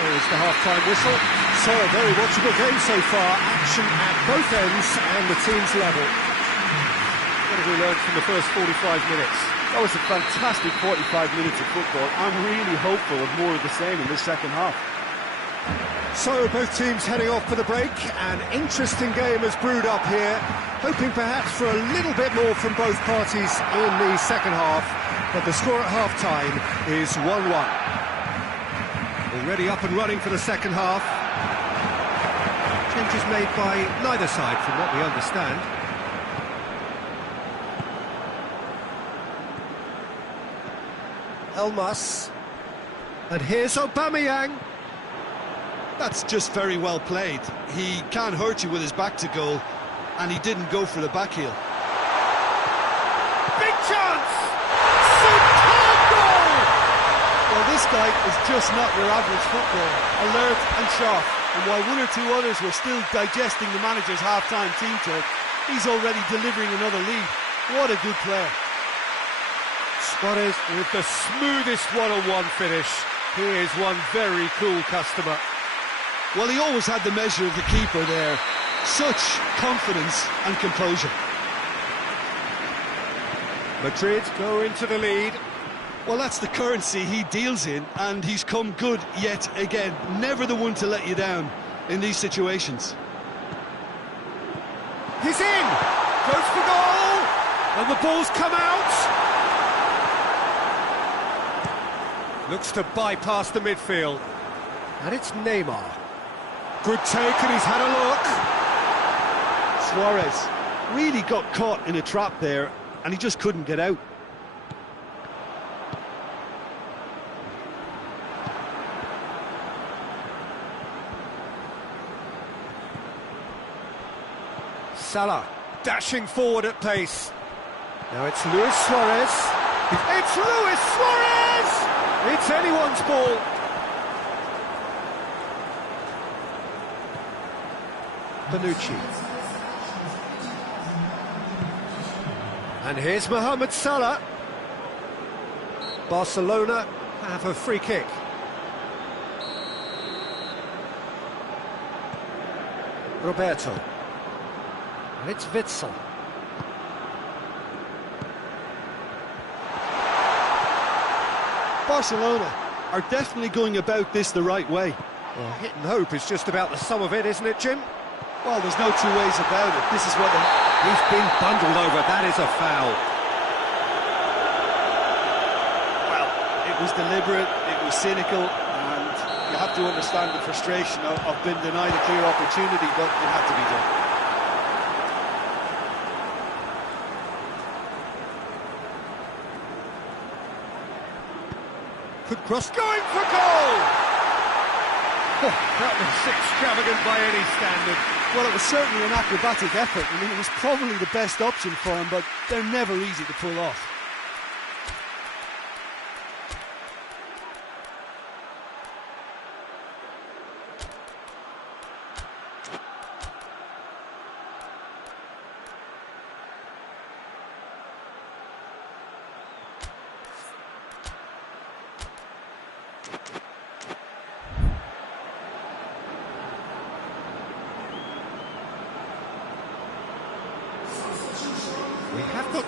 There's the half-time whistle. So a very watchable game so far. Action at both ends and the team's level. What have we learned from the first 45 minutes? That was a fantastic 45 minutes of football. I'm really hopeful of more of the same in this second half. So both teams heading off for the break. An interesting game has brewed up here. Hoping perhaps for a little bit more from both parties in the second half. But the score at half-time is 1-1. Already up and running for the second half. Changes made by neither side from what we understand. Elmas. And here's Aubameyang. That's just very well played. He can't hurt you with his back to goal, and he didn't go for the back heel. Big chance! Superb goal! Well, this guy is just not your average footballer. Alert and sharp. And while one or two others were still digesting the manager's half-time team talk, he's already delivering another lead. What a good player. Suarez with the smoothest one-on-one finish. He is one very cool customer. Well, he always had the measure of the keeper there. Such confidence and composure. Madrid go into the lead. Well, that's the currency he deals in, and he's come good yet again. Never the one to let you down in these situations. He's in! Goes for goal! And the ball's come out! Looks to bypass the midfield. And it's Neymar. Good take, and he's had a look. Suarez really got caught in a trap there, and he just couldn't get out. Salah dashing forward at pace. Now it's Luis Suarez. It's Luis Suarez! It's anyone's ball. Bonucci. And here's Mohamed Salah. Barcelona have a free kick. Roberto. And it's Witsel. Barcelona are definitely going about this the right way. Well, hit and hope is just about the sum of it, isn't it, Jim? Well, there's no two ways about it. This is what He's been bundled over. That is a foul. Well, it was deliberate, it was cynical, and you have to understand the frustration of being denied a clear opportunity, but it had to be done. Could cross, going for goal! Oh, that was extravagant by any standard. Well, it was certainly an acrobatic effort. I mean, it was probably the best option for him, but they're never easy to pull off.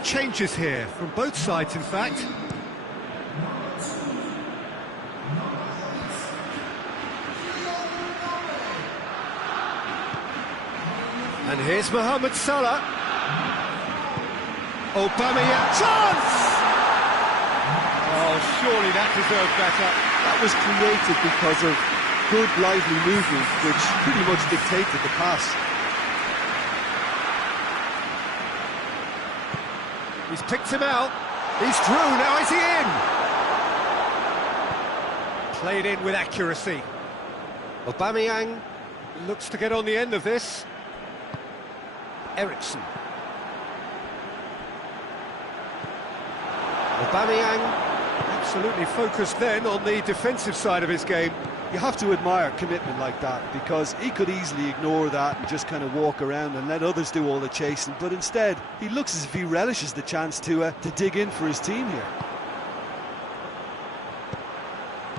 changes here, from both sides in fact. And here's Mohamed Salah. Aubameyang, chance! Oh, surely that deserved better. That was created because of good, lively movement, which pretty much dictated the pass. He's picked him out. He's through, now is he in? Played in with accuracy. Aubameyang looks to get on the end of this. Ericsson. Aubameyang absolutely focused then on the defensive side of his game. You have to admire commitment like that, because he could easily ignore that and just kind of walk around and let others do all the chasing, but instead he looks as if he relishes the chance to dig in for his team here.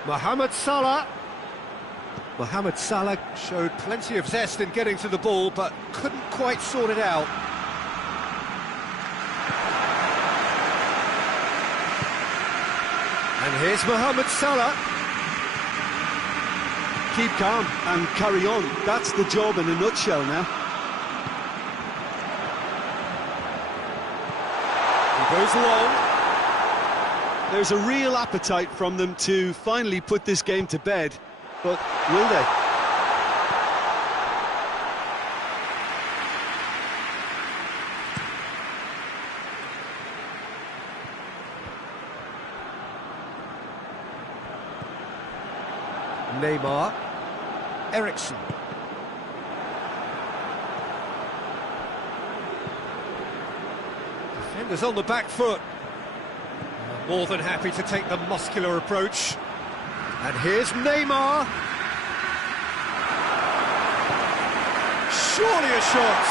Mohamed Salah. Mohamed Salah showed plenty of zest in getting to the ball, but couldn't quite sort it out. And here's Mohamed Salah. Keep calm and carry on. That's the job in a nutshell now. He goes long. There's a real appetite from them to finally put this game to bed, but will they? Neymar. Ericsson. Defenders on the back foot. More than happy to take the muscular approach. And here's Neymar. Surely a shot.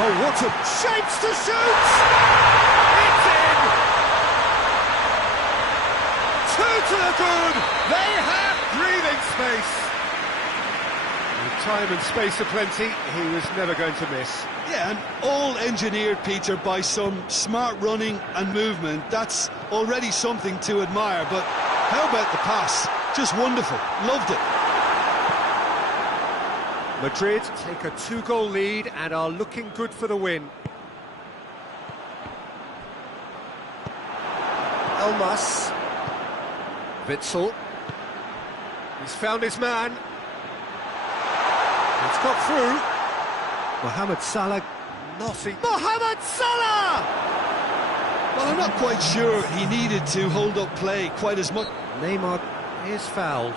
Oh, what a shapes to shoot! It's in! Two to the good! They have breathing space. With time and space aplenty, he was never going to miss. Yeah, and all engineered, Peter, by some smart running and movement. That's already something to admire, but how about the pass? Just wonderful. Loved it. Madrid take a 2-goal lead and are looking good for the win. Elmas. Witsel. He's found his man. It's got through. Mohamed Salah, nothing. Mohamed Salah! Well, I'm not quite sure he needed to hold up play quite as much. Neymar is fouled.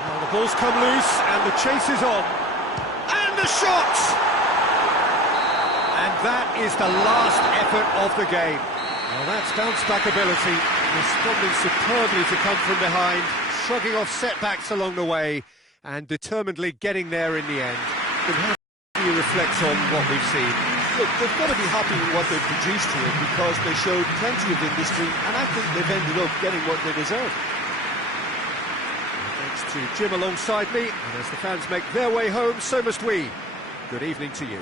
Well, the ball's come loose and the chase is on. And the shot! And that is the last effort of the game. Well, that's bounce-back ability, responding superbly to come from behind, shrugging off setbacks along the way, and determinedly getting there in the end. And how do you reflect on what we've seen? Look, they've got to be happy with what they've produced here, because they showed plenty of industry, and I think they've ended up getting what they deserve. Thanks to Jim alongside me, and as the fans make their way home, so must we. Good evening to you.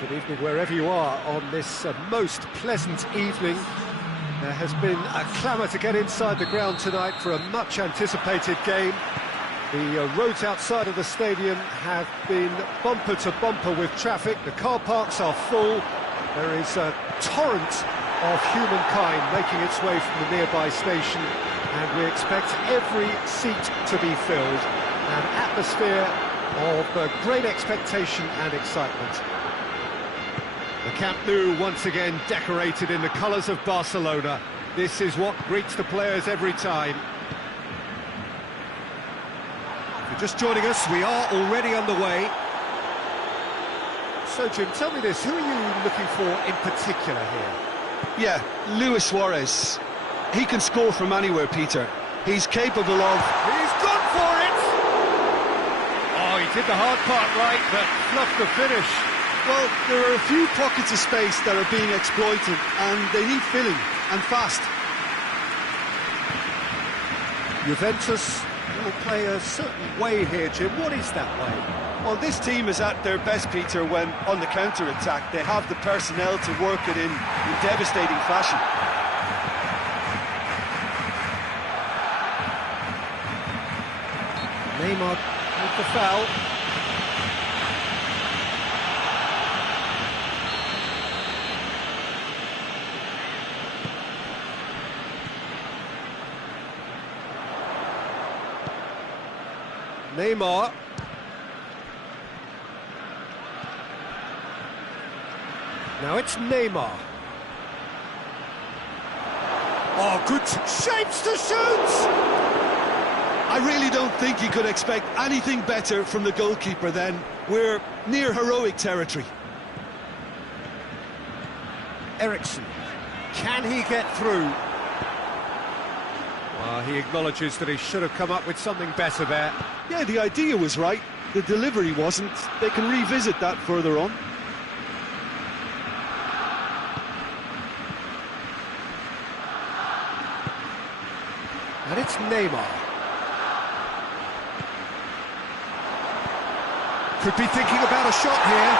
Good evening wherever you are on this most pleasant evening. There has been a clamour to get inside the ground tonight for a much anticipated game. The roads outside of the stadium have been bumper to bumper with traffic. The car parks are full. There is a torrent of humankind making its way from the nearby station, and we expect every seat to be filled. An atmosphere of great expectation and excitement. The Camp Nou once again decorated in the colours of Barcelona. This is what greets the players every time. If you're just joining us, we are already underway. So Jim, tell me this, who are you looking for in particular here? Yeah, Luis Suarez. He can score from anywhere, Peter. He's capable of... He's gone for it! Oh, he did the hard part right, but fluffed the finish. Well, there are a few pockets of space that are being exploited, and they need filling, and fast. Juventus will play a certain way here, Jim. What is that way? Well, this team is at their best, Peter, when on the counter-attack they have the personnel to work it in devastating fashion. Neymar with the foul. Neymar. Now it's Neymar. Oh, good shapes to shoot! I really don't think you could expect anything better from the goalkeeper then. We're near heroic territory. Ericsson. Can he get through? Well, he acknowledges that he should have come up with something better there. Yeah, the idea was right. The delivery wasn't. They can revisit that further on. And it's Neymar. Could be thinking about a shot here.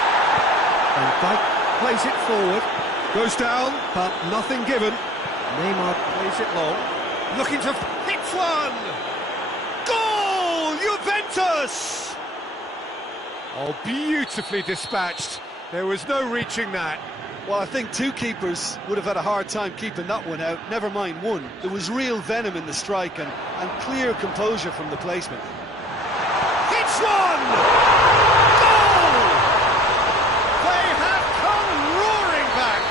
And Dijk plays it forward. Goes down, but nothing given. Neymar plays it long. Looking to hit one! Goal! Juventus! Oh, beautifully dispatched. There was no reaching that. Well, I think two keepers would have had a hard time keeping that one out, never mind one. There was real venom in the strike and clear composure from the placement. Hits one! Goal! They have come roaring back!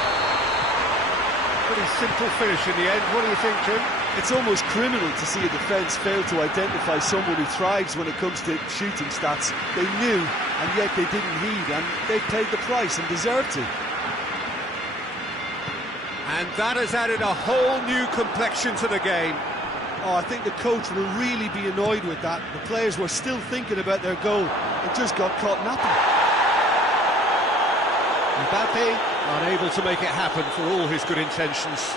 Pretty simple finish in the end. What do you think, Jim? It's almost criminal to see a defence fail to identify someone who thrives when it comes to shooting stats. They knew, and yet they didn't heed, and they paid the price and deserved to. And that has added a whole new complexion to the game. Oh, I think the coach will really be annoyed with that. The players were still thinking about their goal and just got caught napping. Mbappe unable to make it happen for all his good intentions.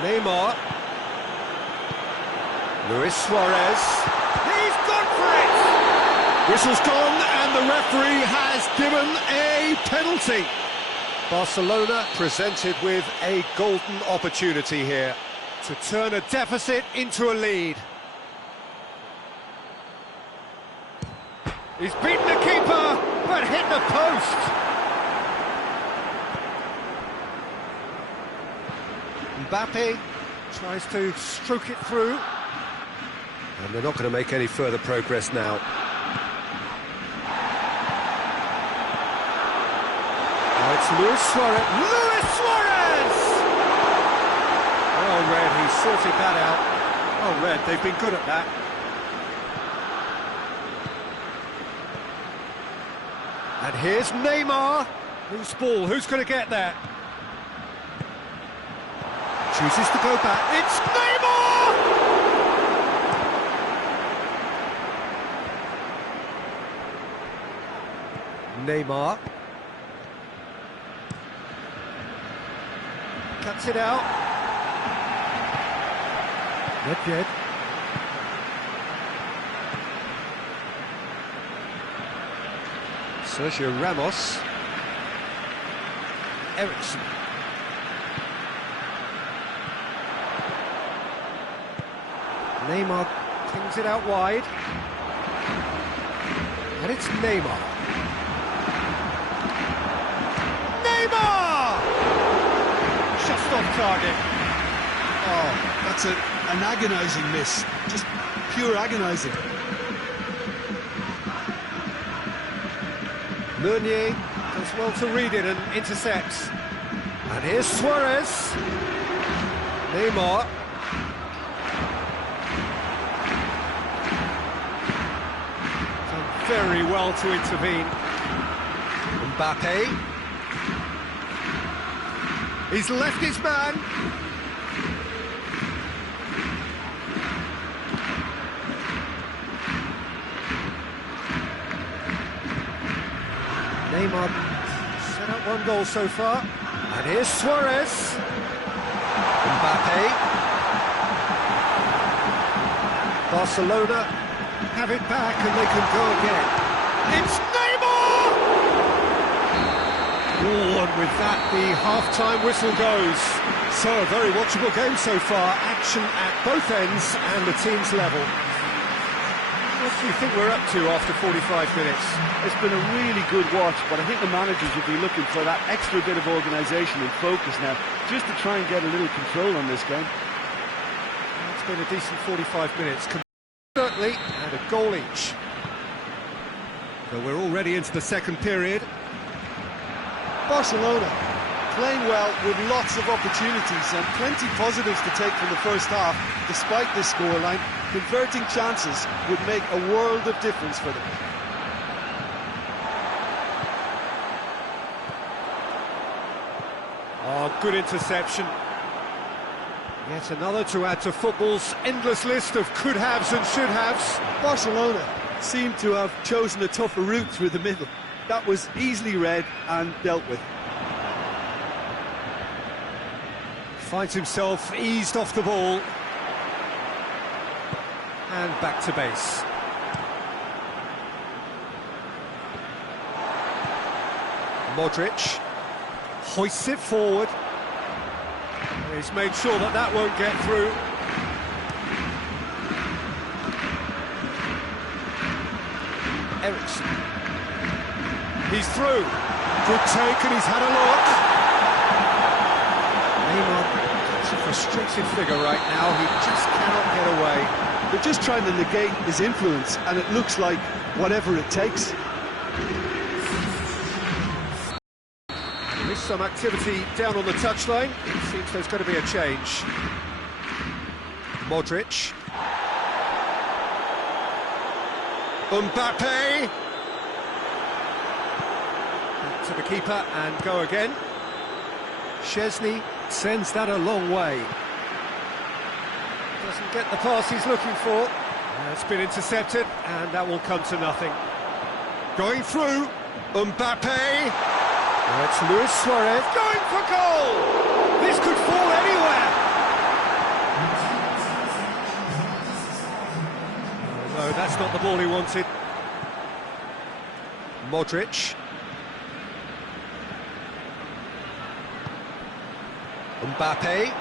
Neymar. Luis Suarez. He's gone for it! Whistle's gone and the referee has given a penalty. Barcelona presented with a golden opportunity here to turn a deficit into a lead. He's beaten the keeper, but hit the post. Mbappe tries to stroke it through. And they're not going to make any further progress now. Now it's Luis Suarez. Luis Suarez! Oh, Red, he sorted that out. Oh, Red, they've been good at that. And here's Neymar. Loose ball, who's going to get there? Chooses to go back. It's Neymar! Neymar. Cuts it out. Nedved. Sergio Ramos. Ericsson. Neymar pings it out wide. And it's Neymar. Neymar! Just off target. Oh, that's an agonising miss. Just pure agonising. Meunier does well to read it and intercepts. And here's Suarez. Neymar. Done very well to intervene. Mbappe. He's left his man. Neymar set up one goal so far. And here's Suarez. Mbappe. Barcelona have it back and they can go again. It's Neymar! Oh, and with that, the half-time whistle goes. So, a very watchable game so far. Action at both ends and the team's level. What do you think we're up to after 45 minutes? It's been a really good watch, but I think the managers will be looking for that extra bit of organisation and focus now, just to try and get a little control on this game. It's been a decent 45 minutes, certainly, and a goal each. So we're already into the second period. Barcelona playing well with lots of opportunities and plenty positives to take from the first half, despite this scoreline. Converting chances would make a world of difference for them. Oh, good interception. Yet another to add to football's endless list of could-haves and should-haves. Barcelona seem to have chosen a tougher route through the middle. That was easily read and dealt with. Finds himself eased off the ball. And back to base. Modric hoists it forward. He's made sure that that won't get through. Ericsson. He's through. Good take and he's had a look. Neymar, it's a frustrated figure right now. He just cannot get away. They're just trying to negate his influence, and it looks like whatever it takes. There's some activity down on the touchline. It seems there's going to be a change. Modric. Mbappe. Back to the keeper and go again. Szczesny sends that a long way. Doesn't get the pass he's looking for. It's been intercepted, and that will come to nothing. Going through, Mbappe. It's Luis Suarez going for goal! This could fall anywhere! Oh, no, that's not the ball he wanted. Modric. Mbappe.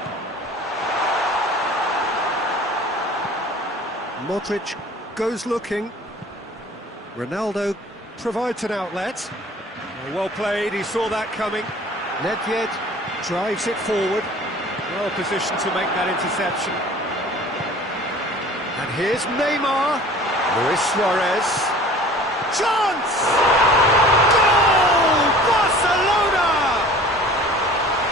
Modric goes looking. Ronaldo provides an outlet. Well played, he saw that coming. Nedved drives it forward. Well positioned to make that interception. And here's Neymar. Luis Suarez. Chance! Goal! Barcelona!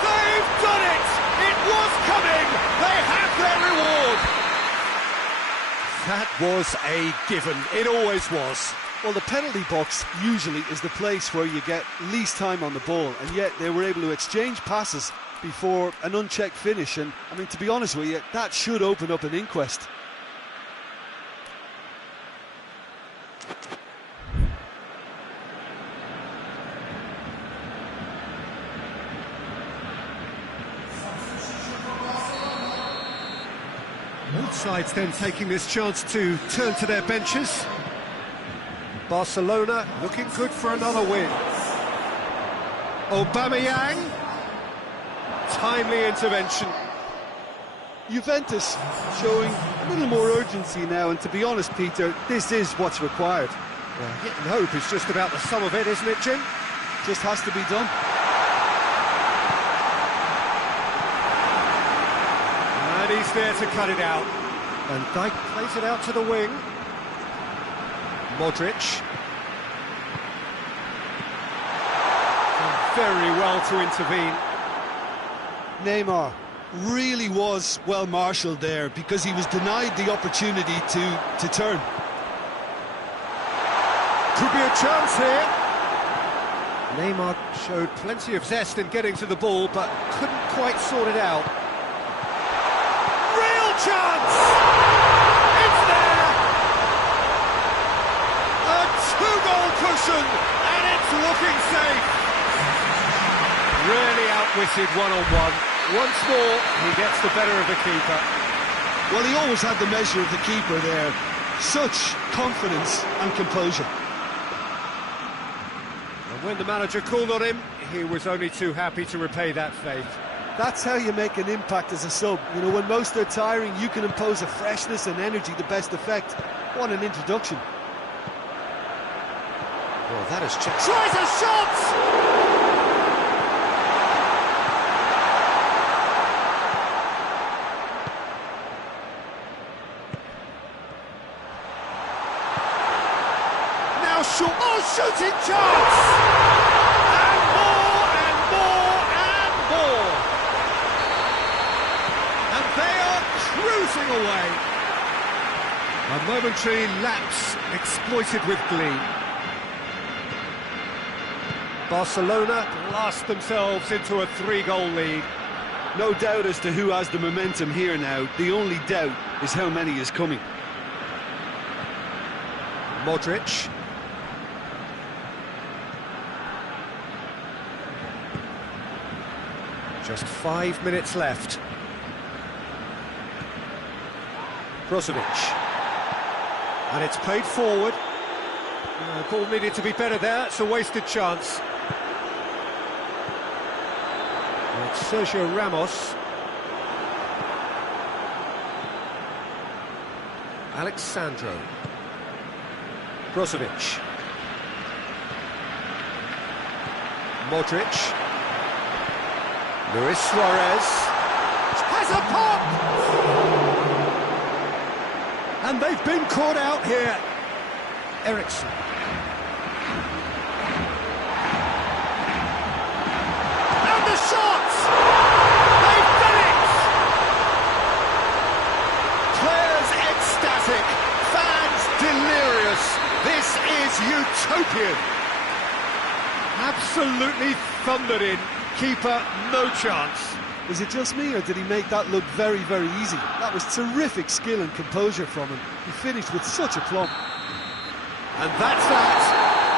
They've done it! It was coming! They have their reward! That was a given. It always was. Well, the penalty box usually is the place where you get least time on the ball, and yet they were able to exchange passes before an unchecked finish, and I mean, to be honest with you, that should open up an inquest. Both sides then taking this chance to turn to their benches. Barcelona looking good for another win. Aubameyang. Timely intervention. Juventus showing a little more urgency now, and to be honest, Peter, this is what's required. Well, hit and hope is just about the sum of it, isn't it, Jim? Just has to be done. And he's there to cut it out. And Dijk plays it out to the wing. Modric. Done very well to intervene. Neymar really was well marshalled there because he was denied the opportunity to turn. Could be a chance here. Neymar showed plenty of zest in getting to the ball, but couldn't quite sort it out. Real chance! It's there! A two-goal cushion, and it's looking safe. Really outwitted one-on-one. Once more, he gets the better of the keeper. Well, he always had the measure of the keeper there. Such confidence and composure. And when the manager called on him, he was only too happy to repay that faith. That's how you make an impact as a sub. You know, when most are tiring, you can impose a freshness and energy to best effect. What an introduction. Well, that has checked. Tries a shot! Shooting chance! And more, and more, and more! And they are cruising away. A momentary lapse exploited with glee. Barcelona blast themselves into a 3-goal lead. No doubt as to who has the momentum here now. The only doubt is how many is coming. Modric. Just 5 minutes left. Brozovic. And it's played forward. The ball needed to be better there. It's a wasted chance. And it's Sergio Ramos. Alexandro. Brozovic. Modric. Luis Suarez has a pop! And they've been caught out here. Eriksson. And the shot! They've done it! Players ecstatic, fans delirious. This is utopian. Absolutely thundered in. Keeper, no chance. Was it just me, or did he make that look very, very easy? That was terrific skill and composure from him. He finished with such aplomb. And that's that.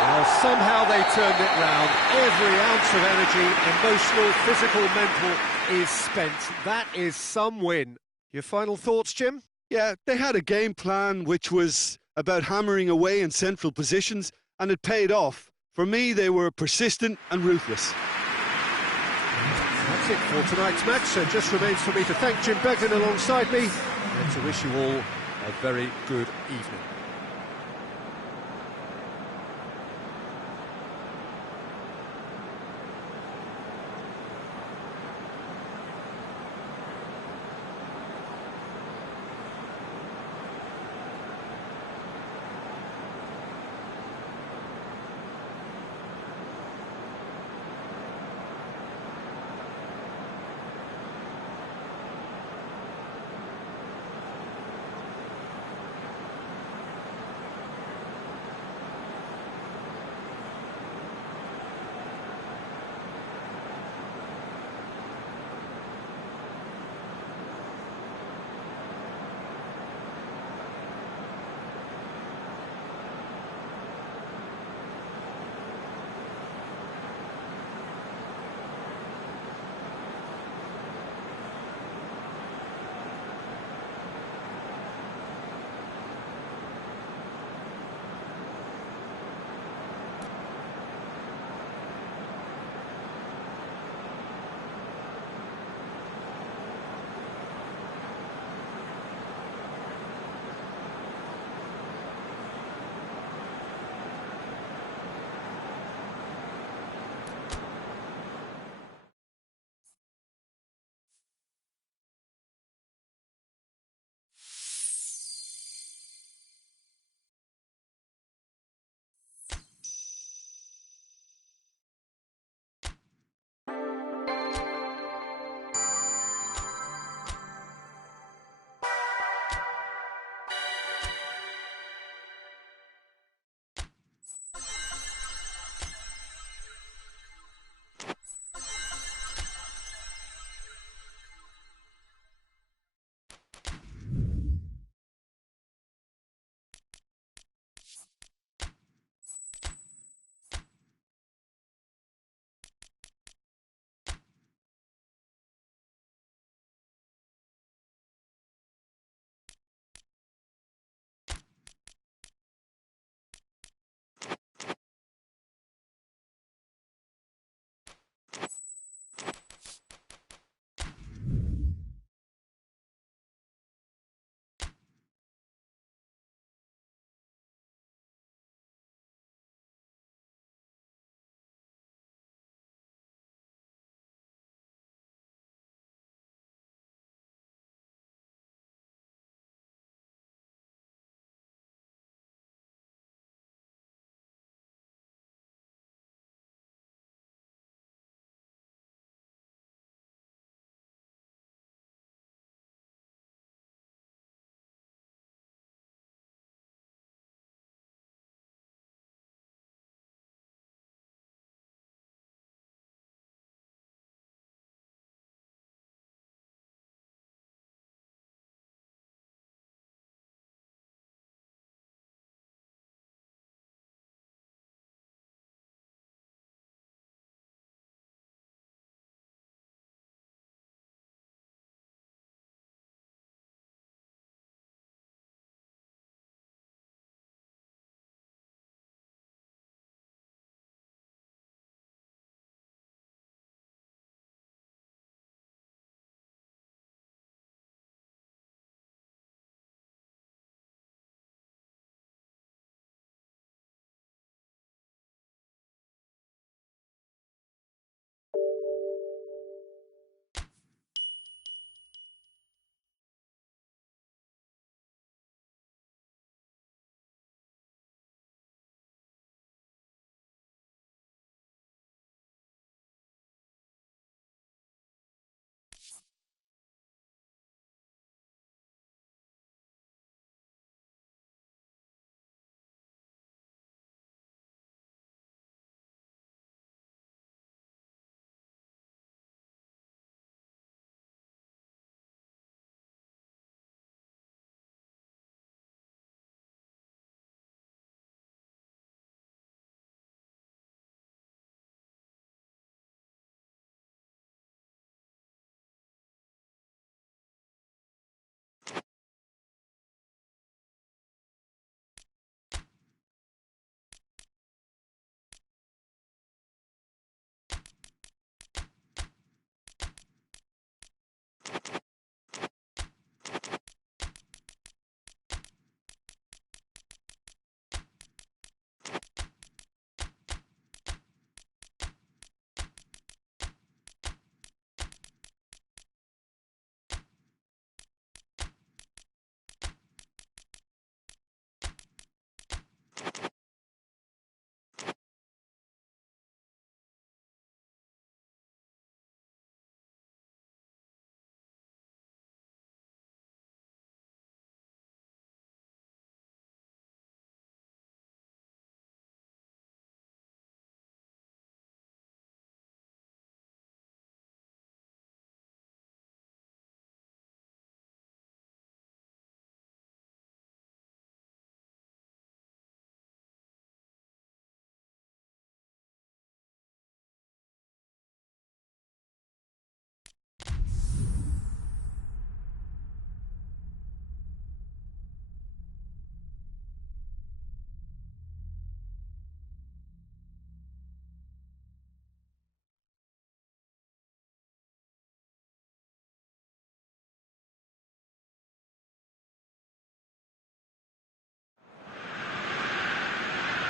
Well, somehow they turned it round. Every ounce of energy, emotional, physical, mental, is spent. That is some win. Your final thoughts, Jim? Yeah, they had a game plan which was about hammering away in central positions, and it paid off. For me, they were persistent and ruthless. That's it for tonight's match, so it just remains for me to thank Jim Beglin alongside me and to wish you all a very good evening.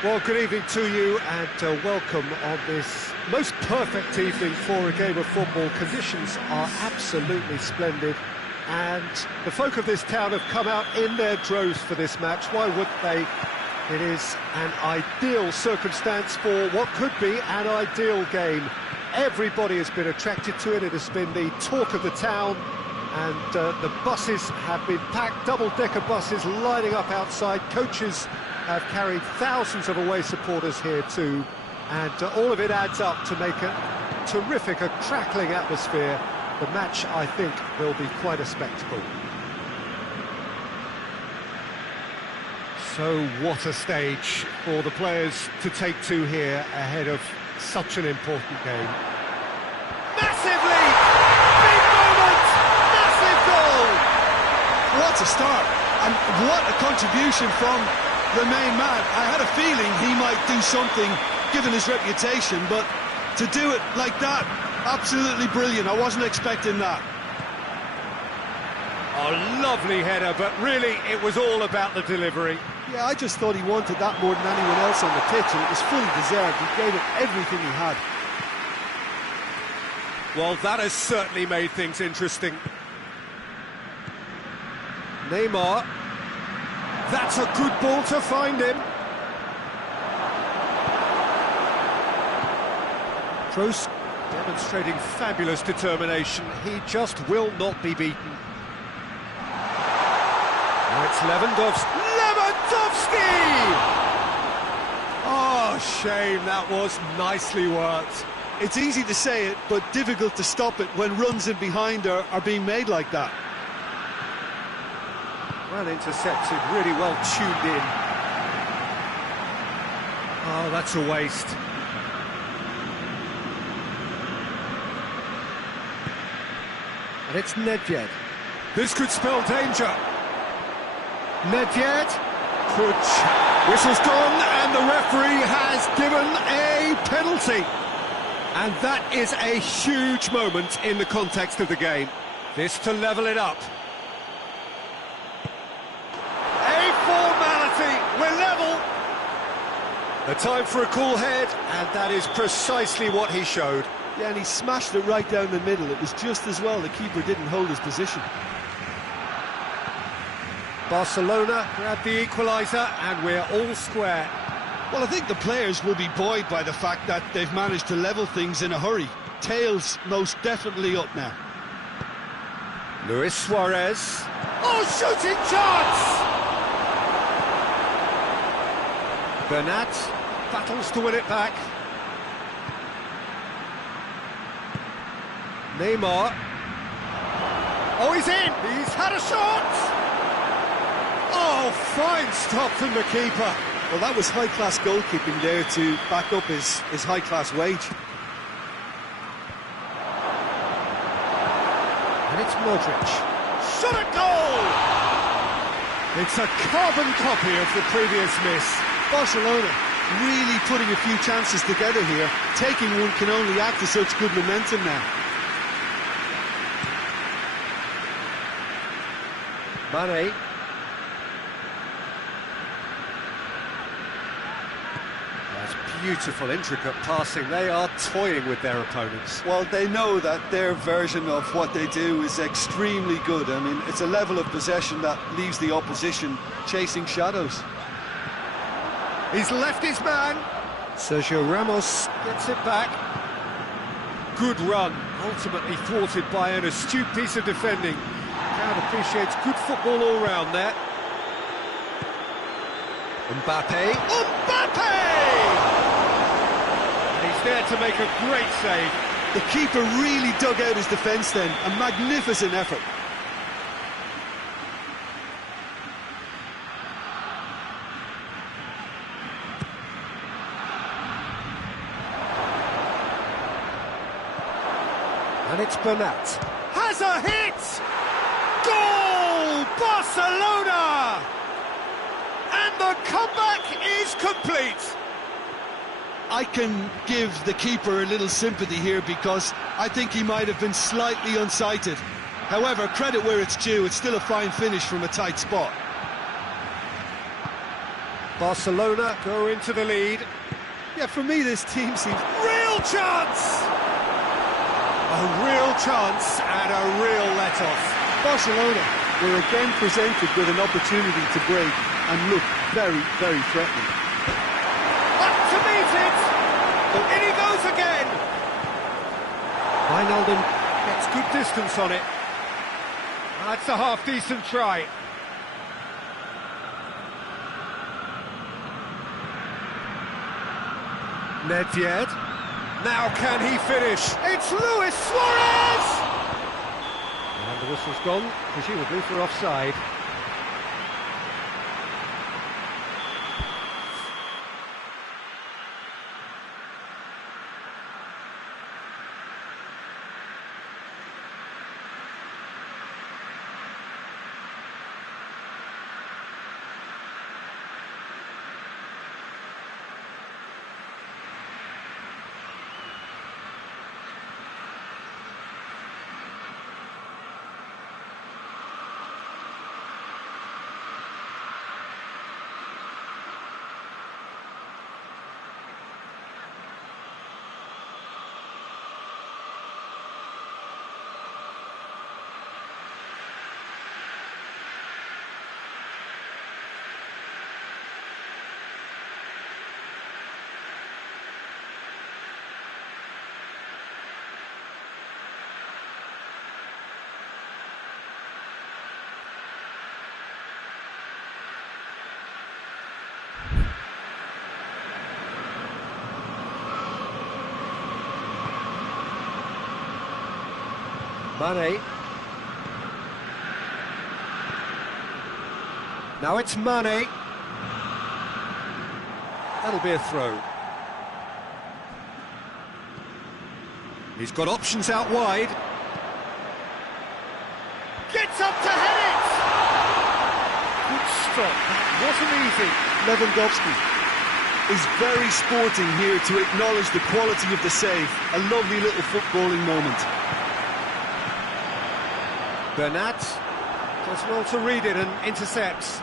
Well, good evening to you and welcome on this most perfect evening for a game of football. Conditions are absolutely splendid and the folk of this town have come out in their droves for this match. Why would they? It is an ideal circumstance for what could be an ideal game. Everybody has been attracted to it. It has been the talk of the town and the buses have been packed, double-decker buses lining up outside. Coaches have carried thousands of away supporters here too, and all of it adds up to make a terrific, a crackling atmosphere. The match, I think, will be quite a spectacle. So what a stage for the players to take to here ahead of such an important game. Massive lead! Big moment! Massive goal! What a start, and what a contribution from the main man. I had a feeling he might do something given his reputation, but to do it like that, absolutely brilliant. I wasn't expecting that. A lovely header, but really it was all about the delivery. Yeah, I just thought he wanted that more than anyone else on the pitch, and it was fully deserved. He gave it everything he had. Well, that has certainly made things interesting. Neymar. That's a good ball to find him. Kroos demonstrating fabulous determination. He just will not be beaten. Now it's Lewandowski. Oh, shame, that was nicely worked. It's easy to say it, but difficult to stop it when runs in behind are being made like that. Well intercepted, really well tuned in. Oh, that's a waste. And it's Nedved. This could spell danger. Nedved could... Whistle's gone and the referee has given a penalty. And that is a huge moment in the context of the game. This to level it up. A formality, we're level. The time for a cool head, and that is precisely what he showed. Yeah, and he smashed it right down the middle. It was just as well the keeper didn't hold his position. Barcelona grab the equaliser, and we're all square. Well, I think the players will be buoyed by the fact that they've managed to level things in a hurry. Tails most definitely up now. Luis Suarez. Oh, shooting chance! Bernat battles to win it back. Neymar. Oh, he's in! He's had a shot! Oh, fine stop from the keeper. Well, that was high-class goalkeeping there to back up his high-class wage. And it's Modric. Shot at goal! It's a carbon copy of the previous miss. Barcelona really putting a few chances together here. Taking one can only add to such good momentum now. Mane. Beautiful, intricate passing. They are toying with their opponents. Well, they know that their version of what they do is extremely good. I mean, it's a level of possession that leaves the opposition chasing shadows. He's left his man. Sergio Ramos gets it back. Good run, ultimately thwarted by an astute piece of defending. Crowd appreciates good football all round there. Mbappe. He's there to make a great save. The keeper really dug out his defence then. A magnificent effort. And it's Bernat. Has a hit! Goal! Barcelona! And the comeback is complete. I can give the keeper a little sympathy here because I think he might have been slightly unsighted. However, credit where it's due, it's still a fine finish from a tight spot. Barcelona go into the lead. Yeah, for me, this team seems... Real chance! A real chance and a real let-off. Barcelona were again presented with an opportunity to break and look very, very threatening. Up to meet it! In he goes again! Wijnaldum gets good distance on it. That's a half-decent try. Nedved. Now can he finish? It's Luis Suarez! And the whistle's gone, presumably for offside. Mane. Now it's Mane. That'll be a throw. He's got options out wide. Gets up to head it! Good stop. That wasn't easy. Lewandowski is very sporting here to acknowledge the quality of the save. A lovely little footballing moment. Bernat does well to read it and intercepts.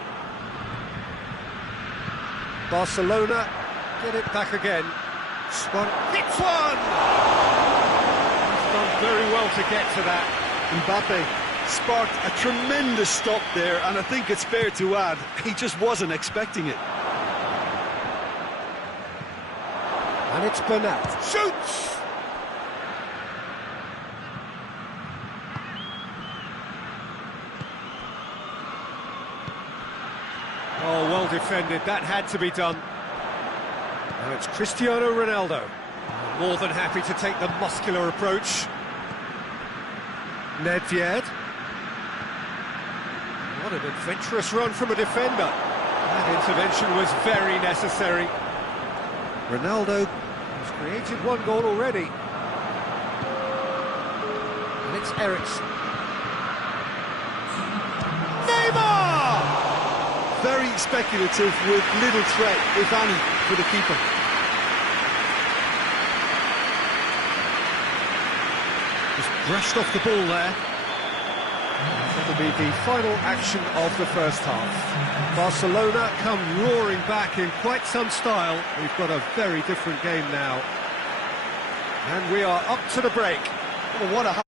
Barcelona get it back again. Hits one! He's done very well to get to that. Mbappe sparked a tremendous stop there, and I think it's fair to add, he just wasn't expecting it. And it's Bernat. Shoots! Oh, well defended. That had to be done. Now it's Cristiano Ronaldo. More than happy to take the muscular approach. Nedved. What an adventurous run from a defender. That intervention was very necessary. Ronaldo has created one goal already. And it's Eriksen. Neymar! Very speculative with little threat, if any, for the keeper. Just brushed off the ball there. That'll be the final action of the first half. Barcelona come roaring back in quite some style. We've got a very different game now. And we are up to the break. Oh, what a...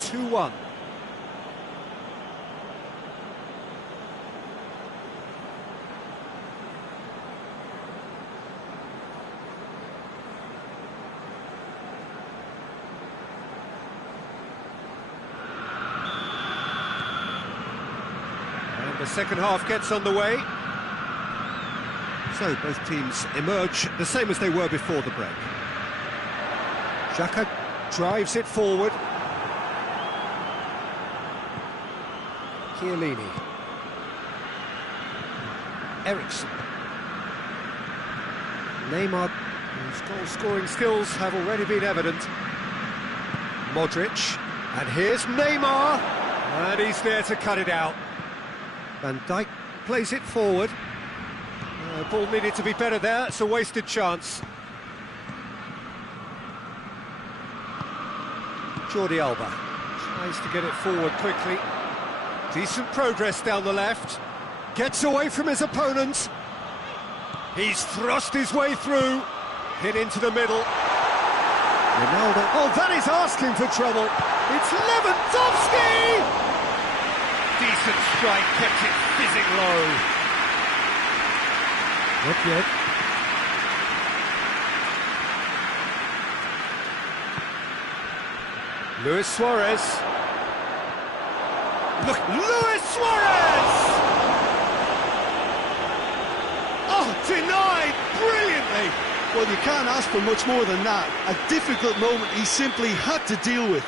2-1. And the second half gets underway. So both teams emerge the same as they were before the break. Xhaka drives it forward. Chiellini. Eriksen. Neymar, whose goal-scoring skills have already been evident. Modric. And here's Neymar. And he's there to cut it out. Van Dijk plays it forward. Ball needed to be better there, it's a wasted chance. Jordi Alba tries to get it forward quickly. Decent progress down the left. Gets away from his opponent. He's thrust his way through. Hit into the middle. Ronaldo. Oh, that is asking for trouble. It's Lewandowski! Decent strike, kept it fizzing low. Not yet. Luis Suarez. Look, Luis Suarez! Oh, denied brilliantly. Well, you can't ask for much more than that. A difficult moment he simply had to deal with.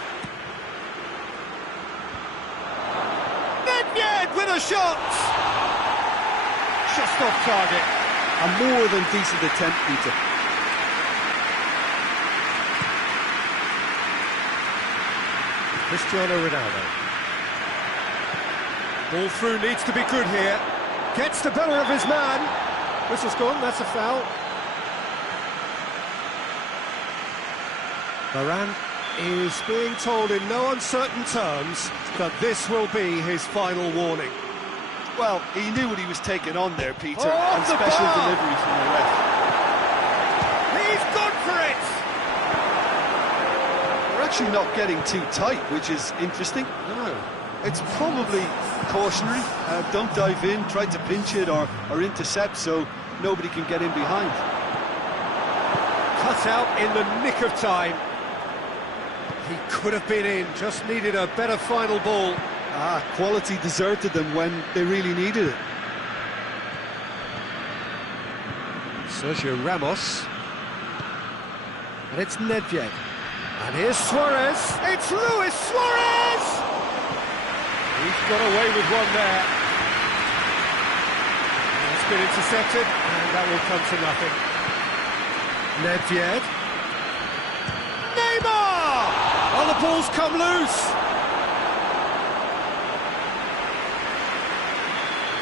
Nedved with a shot! Just off target. A more than decent attempt, Peter. Cristiano Ronaldo. Ball through needs to be good here. Gets the better of his man. Whistle's gone, that's a foul. Varane is being told in no uncertain terms that this will be his final warning. Well, he knew what he was taking on there, Peter, Oh, and the special bar! delivery from the ref. He's gone for it! They're actually not getting too tight, which is interesting. No. It's probably cautionary. Don't dive in, try to pinch it or intercept so nobody can get in behind. Cut out in the nick of time. He could have been in, just needed a better final ball. Quality deserted them when they really needed it. Sergio Ramos. And it's Nedved. And here's Suarez. It's Luis Suarez! He's got away with one there. It's been intercepted, and that will come to nothing. Nedved. Neymar! Oh, the ball's come loose!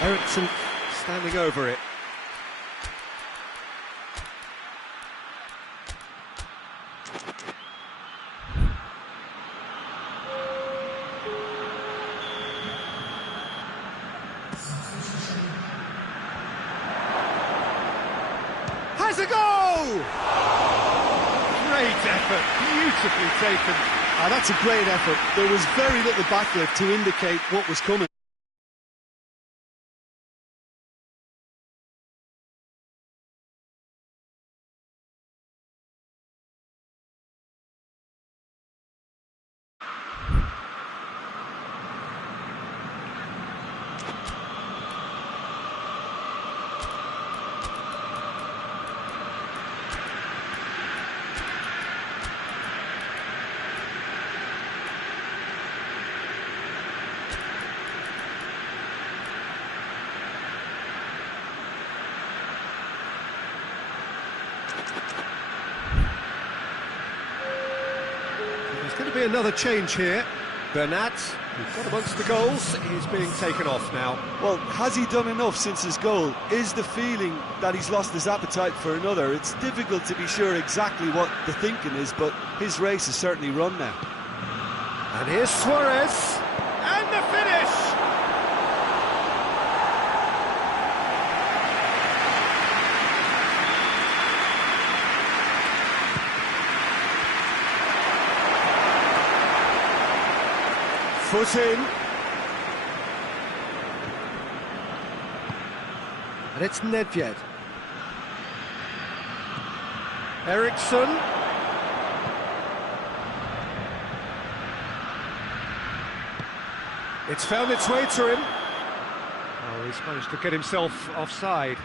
Ericsson standing over it. Has a goal! Great effort, beautifully taken. That's a great effort. There was very little backlift to indicate what was coming. There's going to be another change here. Bernat, who's got amongst the goals, is being taken off now. Well, has he done enough since his goal? Is the feeling that he's lost his appetite for another? It's difficult to be sure exactly what the thinking is, but his race is certainly run now. And here's Suarez, and the finish! Foot in. And it's Nedved. Ericsson. It's found its way to him. Oh, he's managed to get himself offside.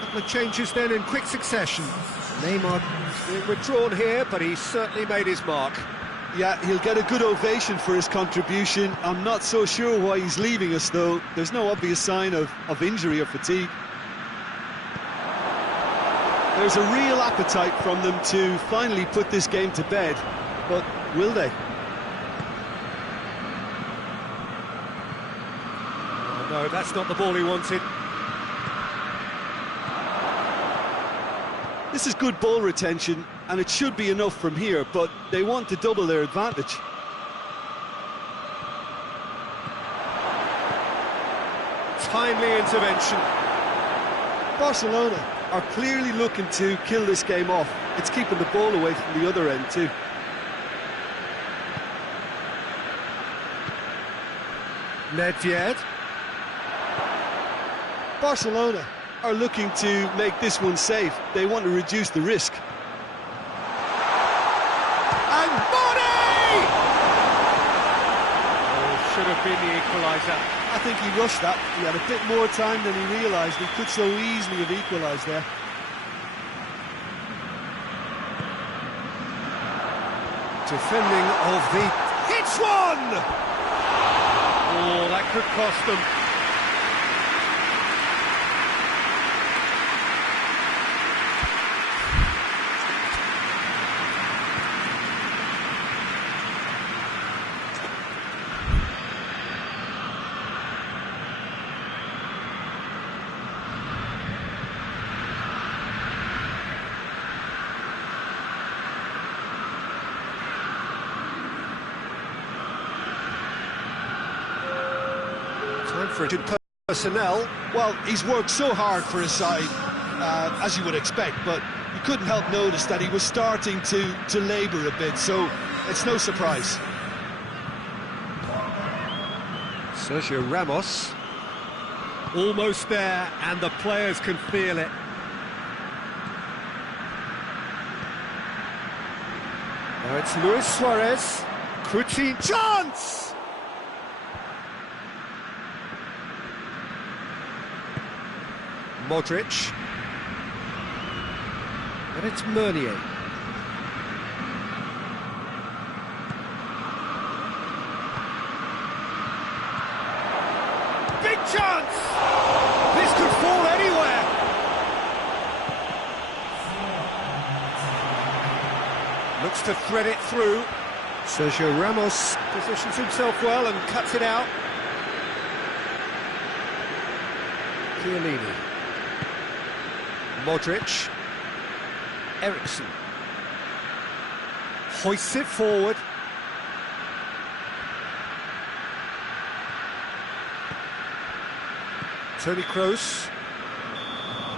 Couple of changes then in quick succession. Neymar being withdrawn here, but he's certainly made his mark. Yeah, he'll get a good ovation for his contribution. I'm not so sure why he's leaving us, though. There's no obvious sign of injury or fatigue. There's a real appetite from them to finally put this game to bed, but will they? Oh, no, that's not the ball he wanted. This is good ball retention, and it should be enough from here, but they want to double their advantage. Timely intervention. Barcelona are clearly looking to kill this game off. It's keeping the ball away from the other end too. Nedved. Barcelona are looking to make this one safe. They want to reduce the risk. And Body! Oh, should have been the equaliser. I think he rushed that. He had a bit more time than he realised. He could so easily have equalised there. Defending of the... Hits one! Oh, that could cost them. Time for a good personnel. Well, he's worked so hard for his side, as you would expect, but you couldn't help notice that he was starting to labour a bit, so it's no surprise. Sergio Ramos. Almost there, and the players can feel it. Now it's Luis Suarez. Coutinho. Chance! Modric. And it's Meunier. Big chance! This could fall anywhere. Looks to thread it through. Sergio Ramos positions himself well and cuts it out. Chiellini. Modric. Ericsson. Hoists it forward. Toni Kroos.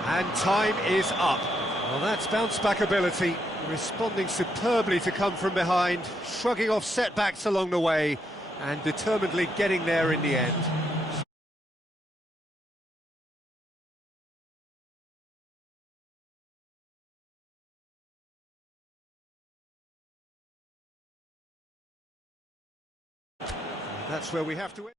And time is up. Well, that's bounce-back ability, responding superbly to come from behind, shrugging off setbacks along the way, and determinedly getting there in the end. That's where we have to end.